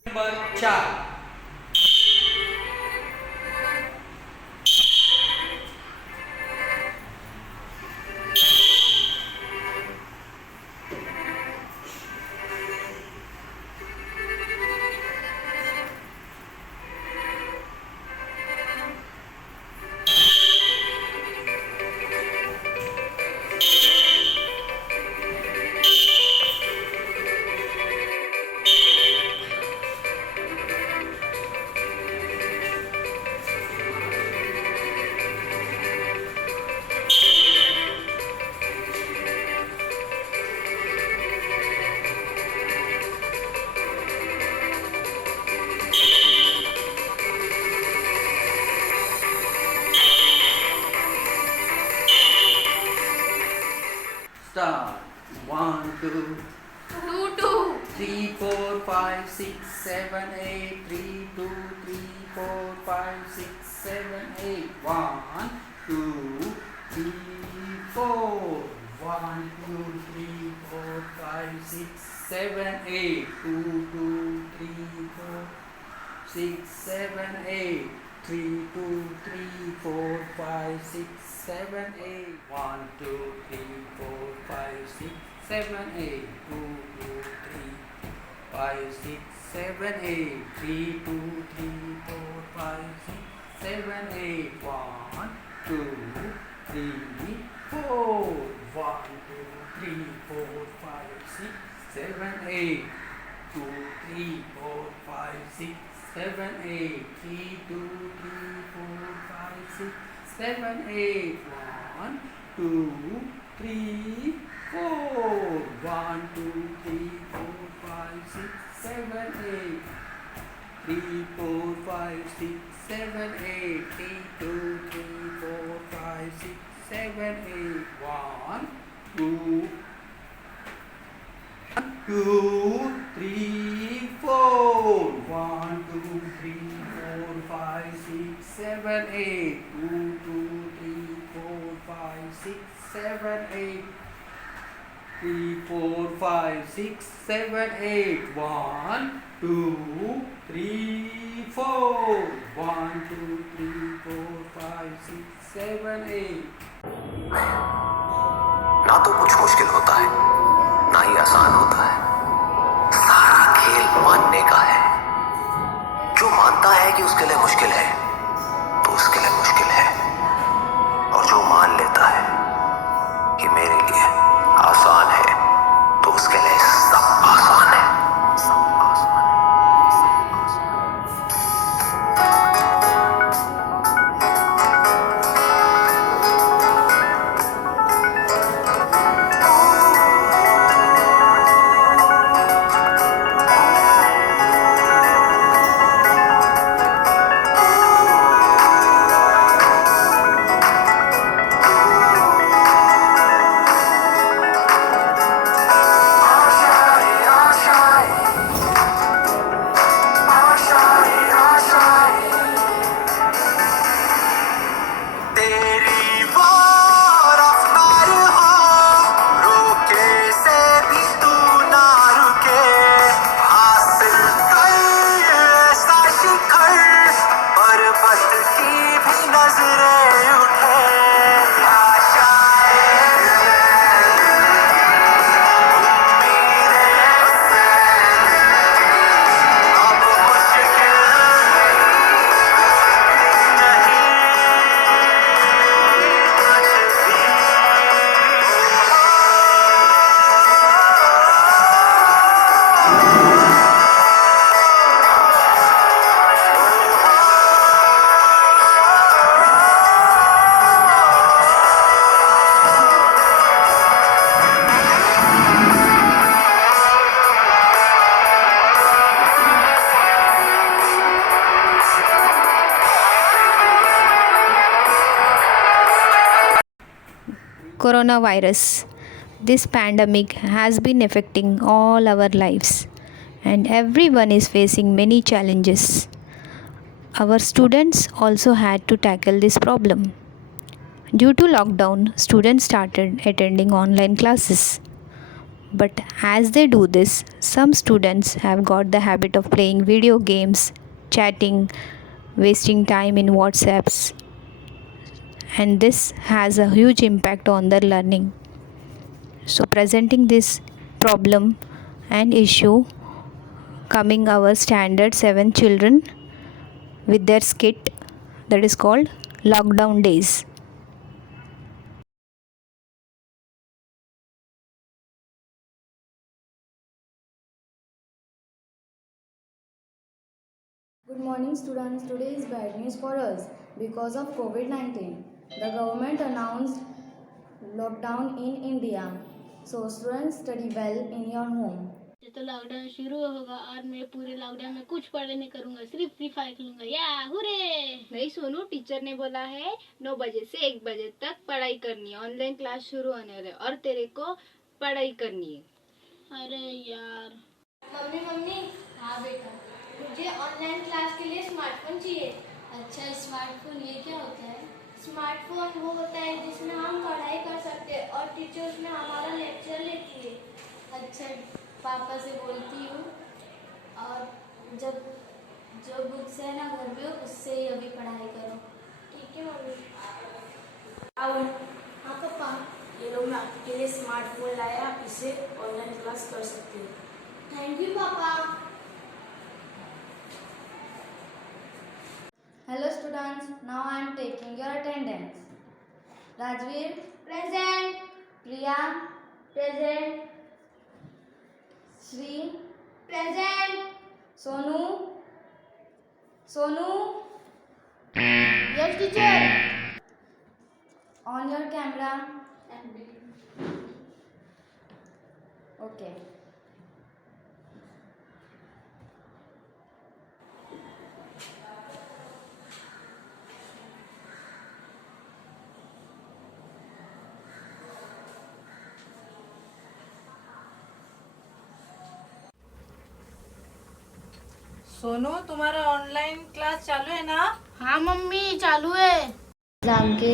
Number 4. Start. 1, 2, 3, 4, 5, 6, 7, 8. 3, 2, 3, 4, 5, 6, 7, 8. 1, 2, 3, 4. 1, 2, 3, 4, 5, 6, 7, 8. 2, 2, 3, 4, 6, 7, 8. 3, 2, 3, 4, 5, 6, 7, 8. 1, 2, 3, 4, 5, 6, 7, 8. 2, 2, 3, 5, 6, 7, 8. 3, 2, 3, 4, 5, 6, 7, 8. 1, 2, 3, 4. 1, 2, 3, 4, 5, 6, 7, 8. 2, 3, 4, 5, 6, 7, 8. 3, 2, 3, 4, 5, 6, 7, 8. 1, 2, 3, 4. 1, 2, 3, 4, 5, 6, 7, 8. 3, 4, 5, 6, 7, 8. 3, 2, 3, 4, 5, 6, 7, 8. 1, 2, 2, 2, 3, 4. 1, 2, 3, 4, 5, 6, 7, 8. 2, 2, 3, 4, 5, 6, 7, 8. 3, 4, 5, 6, 7, 8. 1, 2, 3, 4. 1, 2, 3, 4, 5, 6, 7, 8. ना तो कुछ मुश्किल होता है ना ही आसान होता है। सारा खेल मानने का है। जो मानता है कि उसके लिए मुश्किल है तो उसके लिए मुश्किल है, और जो मान लेता है कि मेरे लिए आसान है तो उसके लिए सब आसान है। सब आसान है। सब आसान है। तेरी वो रफ्तार हो, रोके से भी तू ना रुके। हासिल कर ऐसा शिखर, पर्वत की भी नजरें उठे। आशाएं, अब मुश्किल Coronavirus. This pandemic has been affecting all our lives, and everyone is facing many challenges. Our students also had to tackle this problem. Due to lockdown, students started attending online classes. But as they do this, some students have got the habit of playing video games, chatting, wasting time in WhatsApps, and this has a huge impact on their learning. So, presenting this problem and issue, coming our standard 7 children with their skit that is called Lockdown Days. Good morning students. Today is bad news for us because of COVID-19. The government announced lockdown in India. So students study well in your home. तो lockdown शुरू होगा और मैं पूरे lockdown में कुछ पढ़ाई नहीं करूंगा, सिर्फ फ्री फायर खेलूंगा। या हुरे! नहीं सोनू, टीचर ने बोला है 9 बजे से 1 बजे तक पढ़ाई करनी है, ऑनलाइन क्लास शुरू होने वाले और तेरे को पढ़ाई करनी है। अरे यार मम्मी। हाँ बेटा, मुझे ऑनलाइन क्लास के लिए स्मार्टफोन चाहिए। अच्छा, स्मार्टफोन ये क्या होता है? स्मार्टफोन वो होता है जिसमें हम पढ़ाई कर सकते हैं और टीचर उसमें हमारा लेक्चर लेती है। अच्छा, पापा से बोलती हूँ, और जब जो बुक्स है ना घर में उससे ही अभी पढ़ाई करो। ठीक है मम्मी। आओ। हाँ पापा। ये लो, मैं आपके लिए स्मार्टफोन लाया, आप इससे ऑनलाइन क्लास कर सकते हो। Thank you papa. Hello students, now I am taking your attendance. Rajveer, Present. Priya, Present. Shri, Present. Sonu, Yes teacher. on your camera. Okay. Sonu, तुम्हारा ऑनलाइन क्लास चालू है ना? हाँ मम्मी चालू है। एग्ज़ाम के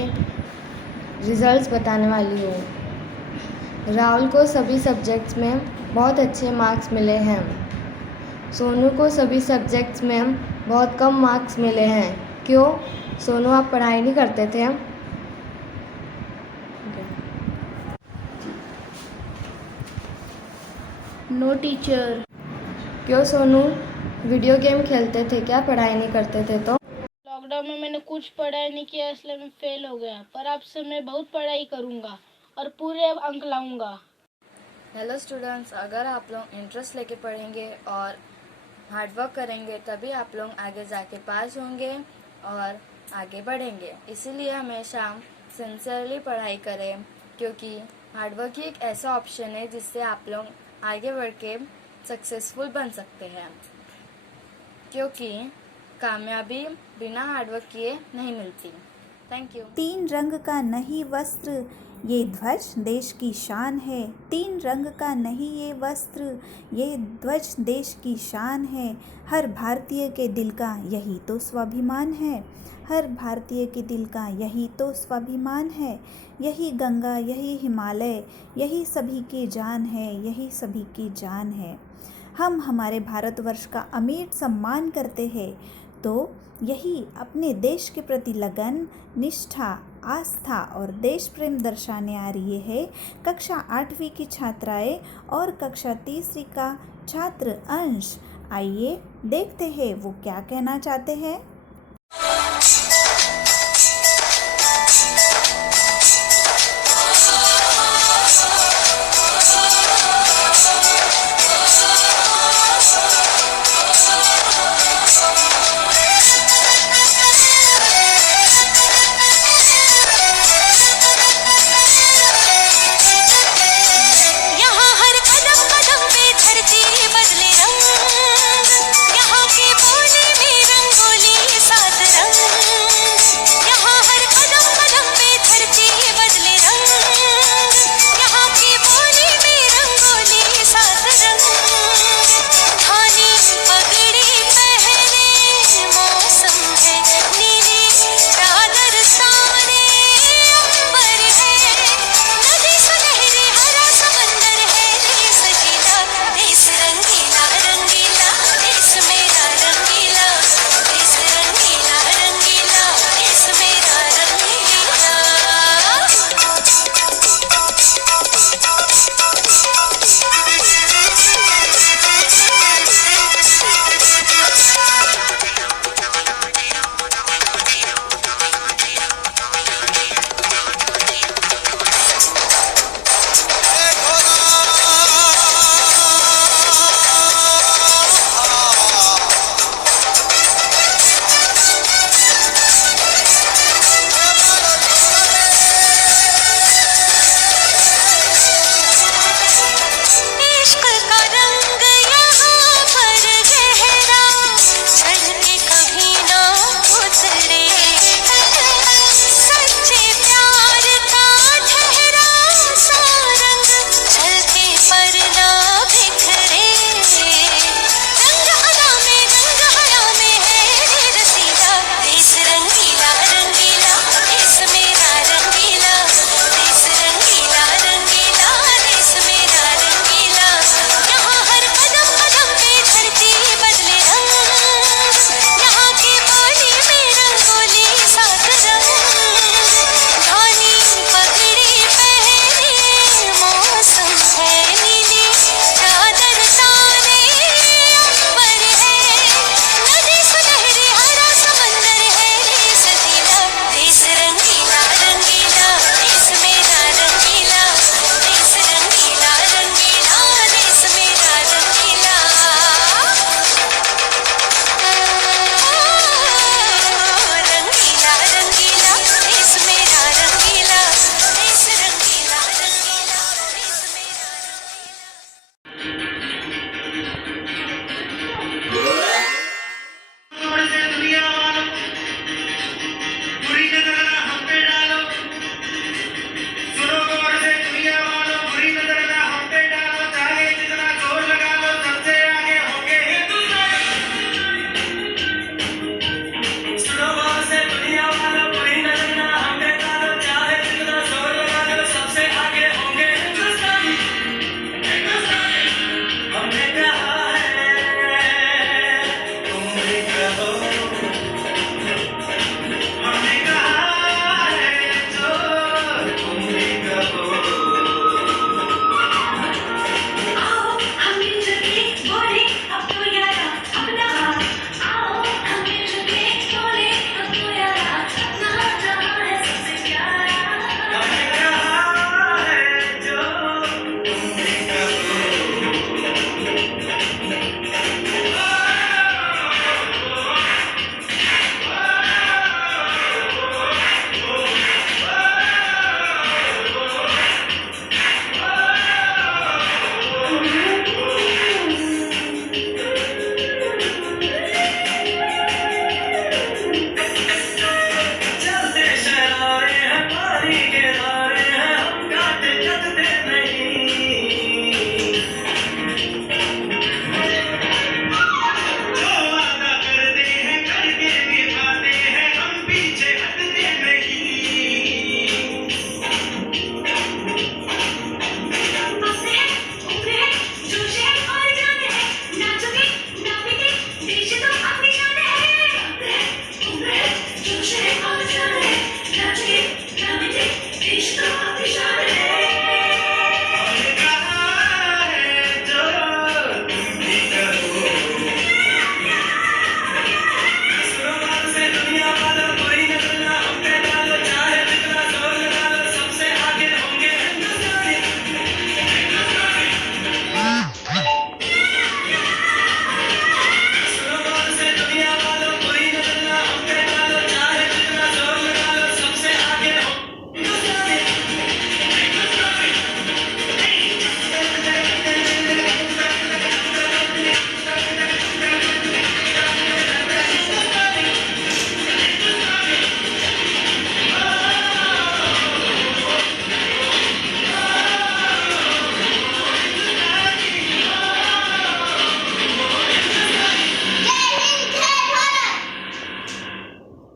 रिजल्ट्स बताने वाली हूँ। राहुल को सभी सब्जेक्ट्स में बहुत अच्छे मार्क्स मिले हैं। सोनू को सभी सब्जेक्ट्स में बहुत कम मार्क्स मिले हैं। क्यों? सोनू, आप पढ़ाई नहीं करते थे? No teacher. क्यों सोनू, वीडियो गेम खेलते थे क्या? पढ़ाई नहीं करते थे तो? लॉकडाउन में मैंने कुछ पढ़ाई नहीं किया इसलिए मैं फेल हो गया, पर अब से मैं बहुत पढ़ाई करूँगा और पूरे अंक लाऊंगा। हेलो स्टूडेंट्स, अगर आप लोग इंटरेस्ट लेके पढ़ेंगे और हार्डवर्क करेंगे तभी आप लोग आगे जाके पास होंगे और आगे बढ़ेंगे। इसीलिए हमेशा सिंसियरली पढ़ाई करें, क्योंकि हार्डवर्क ही एक ऐसा ऑप्शन है जिससे आप लोग आगे बढ़ के सक्सेसफुल बन सकते हैं, क्योंकि कामयाबी बिना हार्डवर्क किए नहीं मिलती। Thank you. 3 रंग का नहीं वस्त्र, ये ध्वज देश की शान है। 3 रंग का नहीं ये वस्त्र, ये ध्वज देश की शान है। हर भारतीय के दिल का यही तो स्वाभिमान है। हर भारतीय के दिल का यही तो स्वाभिमान है। यही गंगा, यही हिमालय, यही सभी की जान है, यही सभी की जान है। हम हमारे भारतवर्ष का अमीर सम्मान करते हैं, तो यही अपने देश के प्रति लगन, निष्ठा, आस्था और देश प्रेम दर्शाने आ रही है कक्षा 8वीं की छात्राएं और कक्षा 3वीं का छात्र अंश। आइए देखते हैं वो क्या कहना चाहते हैं। यहाँ की बोली में रंगोली सात रंग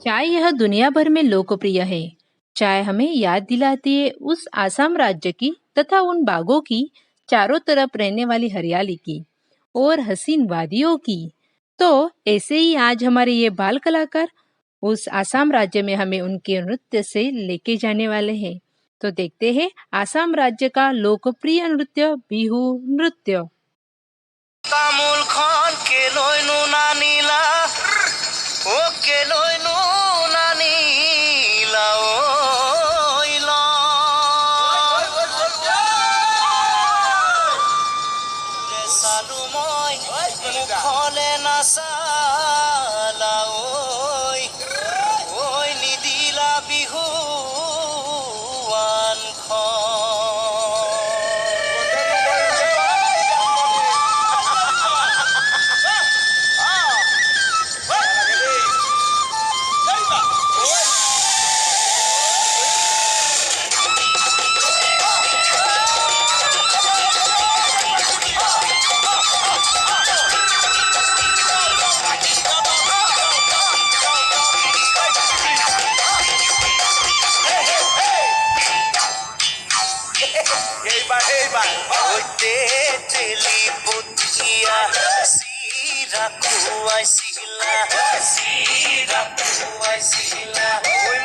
चाय यह दुनिया भर में लोकप्रिय है। चाय हमें याद दिलाती है उस आसाम राज्य की तथा उन बागों की, चारों तरफ रहने वाली हरियाली की और हसीन वादियों की। तो ऐसे ही आज हमारे ये बाल कलाकार उस आसाम राज्य में हमें उनके नृत्य से लेके जाने वाले हैं। तो देखते हैं आसाम राज्य का लोकप्रिय नृत्य बिहू नृत्य। तामुल खान के लोइनु नानीला ओ के लोइनु नानीला ओ इला रे सालु मोय मुखले नासाला ओय ओय निदिला बिहु आन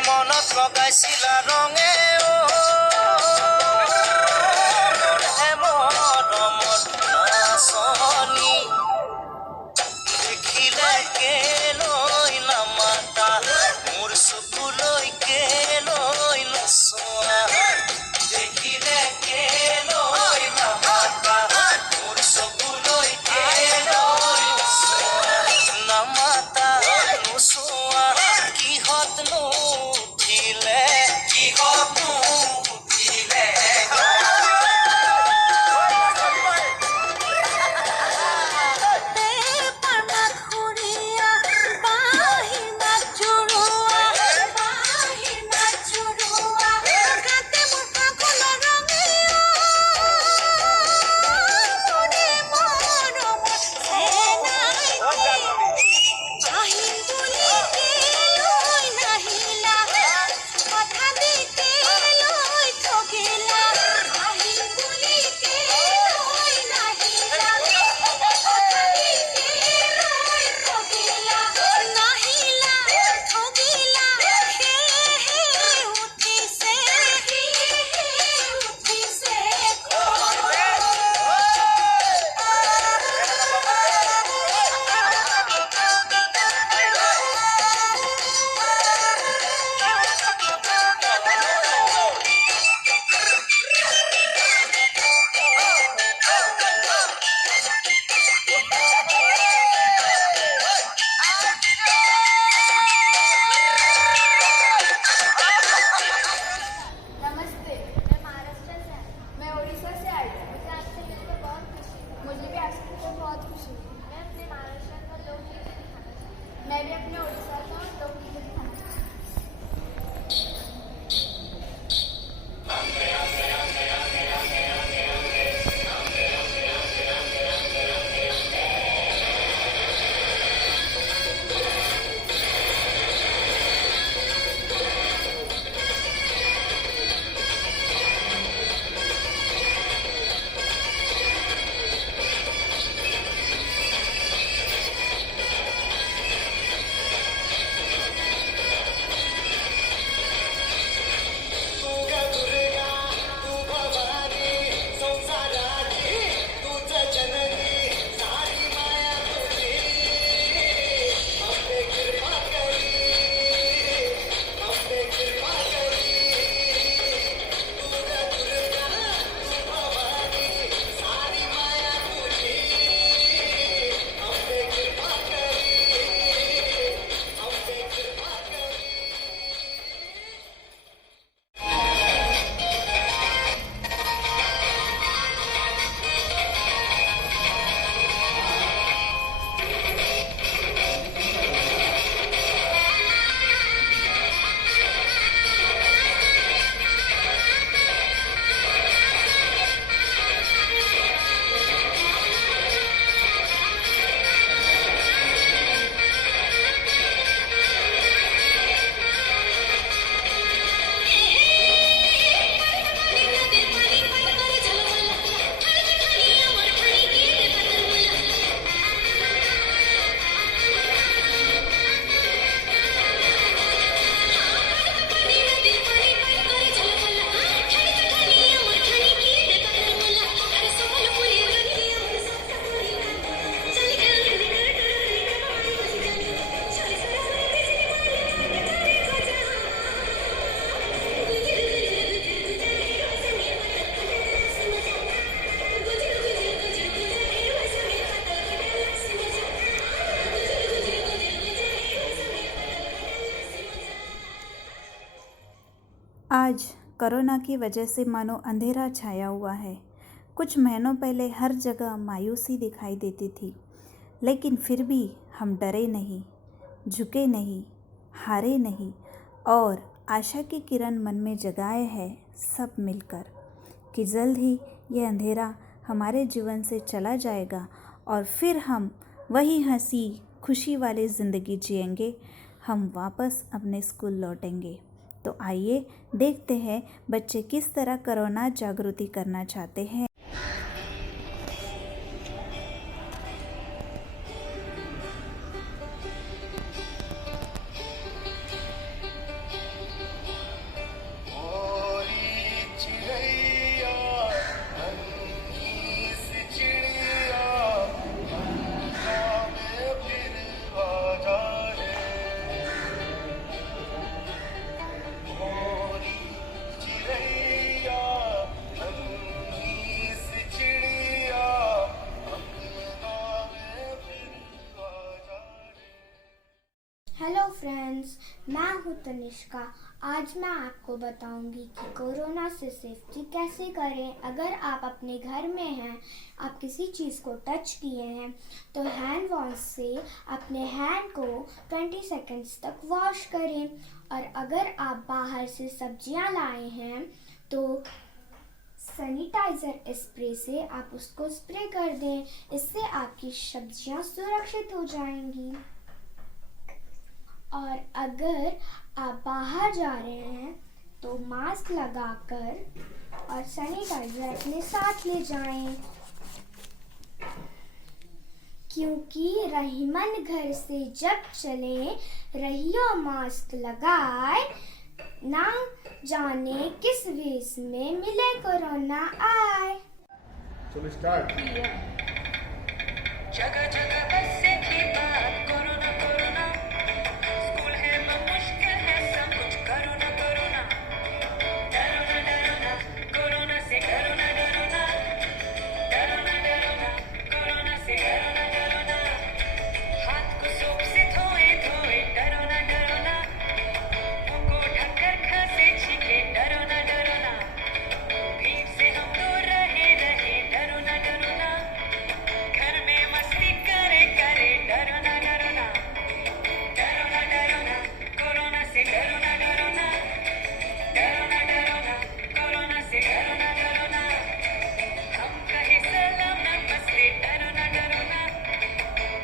মনত লগাইছিলা ৰঙে নাচনি দেখিলে কেলৈ নামাতা মোৰ চকুলৈ কেলৈ নচোৱা দেখিলে কেলৈ নামাতা মোৰ চকুলৈ কেলৈ নচোৱা নামাতা নোচোৱা आज कोरोना की वजह से मानो अंधेरा छाया हुआ है। कुछ महीनों पहले हर जगह मायूसी दिखाई देती थी, लेकिन फिर भी हम डरे नहीं, झुके नहीं, हारे नहीं और आशा की किरण मन में जगाए है सब मिलकर कि जल्द ही ये अंधेरा हमारे जीवन से चला जाएगा और फिर हम वही हंसी खुशी वाली ज़िंदगी जिएंगे। हम वापस अपने स्कूल लौटेंगे। तो आइए देखते हैं बच्चे किस तरह कोरोना जागृति करना चाहते हैं। हेलो फ्रेंड्स, मैं हूँ तनिष्का। आज मैं आपको बताऊंगी कि कोरोना से सेफ्टी कैसे करें। अगर आप अपने घर में हैं, आप किसी चीज़ को टच किए हैं तो हैंड वॉश से अपने हैंड को 20 सेकंड्स तक वॉश करें। और अगर आप बाहर से सब्जियां लाए हैं तो सैनिटाइज़र स्प्रे से आप उसको स्प्रे कर दें। इससे आपकी सब्जियां सुरक्षित हो जाएंगी। और अगर आप बाहर जा रहे हैं तो मास्क लगाकर और सैनिटाइजर अपने साथ ले जाएं, क्योंकि रहीमन घर से जब चले रहियो मास्क लगाए, ना जाने किस वेश में मिले कोरोना आए। चलो स्टार्ट। जगह जगह बस से की बात कोरोना कोरोना, स्कूल है तो मुश्किल है सब कुछ कोरोना कोरोना, डरो ना कोरोना से डरो ना कोरोना से डरो ना, हाथ को सोप से धोए डरो ना मुंह को ढककर खांसे छींके डरो ना भीड़ से हम दूर रहे डरो ना घर में मस्ती करे डरो ना कोरोना से डरो ना कोरोना से डरो ना, हम कहे सलाम नमस्ते डरो ना,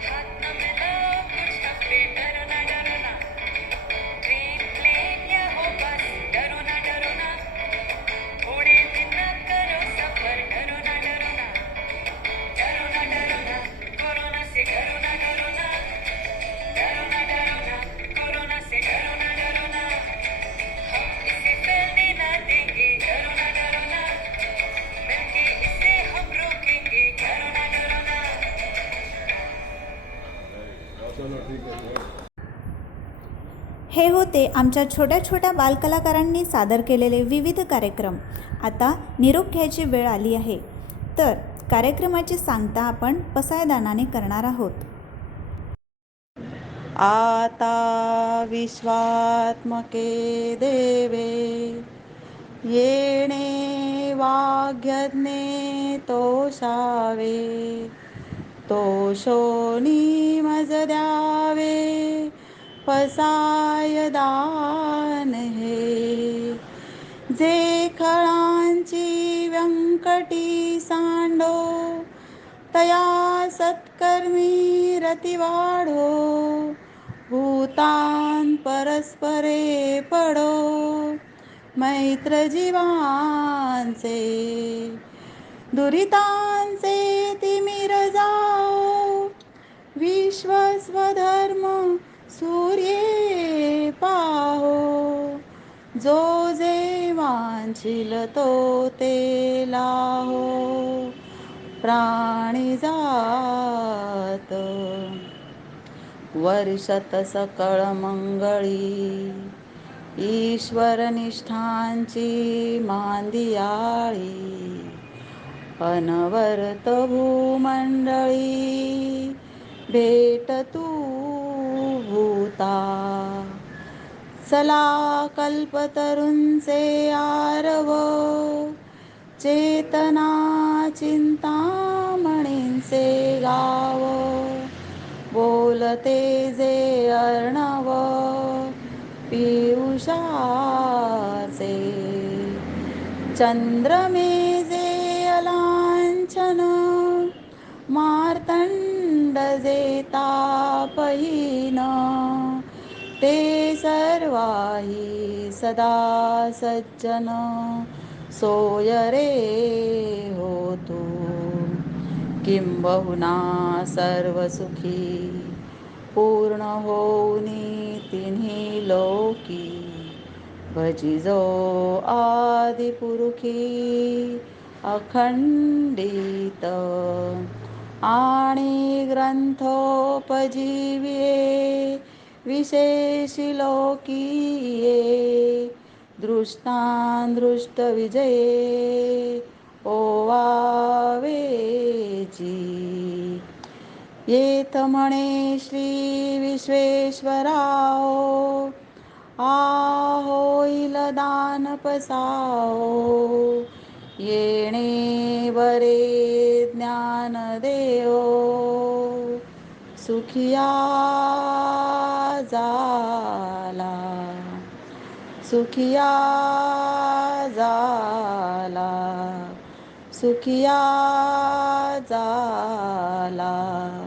हाथ न मिलाओ कुछ हफ्ते डरो ना, ट्रेन प्लेन या हो बस डरो ना, थोड़े दिन न करो सफर डरो ना कोरोना से डरो ना कोरोना से डरो ना, हम इसे फैलने ना देंगे डरो ना मिलके इसे हम रोकेंगे डरो ना हे होते आमच्या छोट्या छोट्या बालकलाकारांनी सादर केलेले विविध कार्यक्रम। आता निरोप घ्यायची वेळ आली आहे, तर कार्यक्रमाची सांगता आपण पसायदानाने करणार आहोत। आता विश्वात्मके देवे येणे वाग्यज्ञे तोषावे, तोषोनी मज द्यावे पसाय दान हे, जे खळांची व्यंकटी सांडो तया सत्कर्मी रती वाढो, भूतान परस्परे पडो मैत्र जीवांचे, दुरितांचे तिमिर जाओ विश्व स्वधर्म सूर्ये पाहो, जो जे वांछिल तो ते लाहो प्राणी जात, वर्षत सकळ मंगळी ईश्वर निष्ठांची मांदियाळी, अनवरत भूमंडळी भेट तू भूता, चला कल्पतरूंचे आरव, चेतना चिंतामणींचे गाव, बोलते जे अर्णव पियुषाचे, चंद्रमे जे अलांछन, मार्तंड जे तापहीन, ते सर्वाही सदा सज्जन, सोय रे होतु किंबहुना सर्व सुखी, पूर्ण होऊनी तिन्ही लोकी, भजिजो आदिपुरुषी अखंडित, आणि ग्रंथोपजीविये विशेषी लोकीये, दृष्टांदृष्ट विजये ओवावेची, येथ म्हणे श्री विश्वेश्वराओ, होईल दान पसाओ, येणे बरे ज्ञान देओ, सुखिया झाला, सुखिया झाला, सुखिया झाला.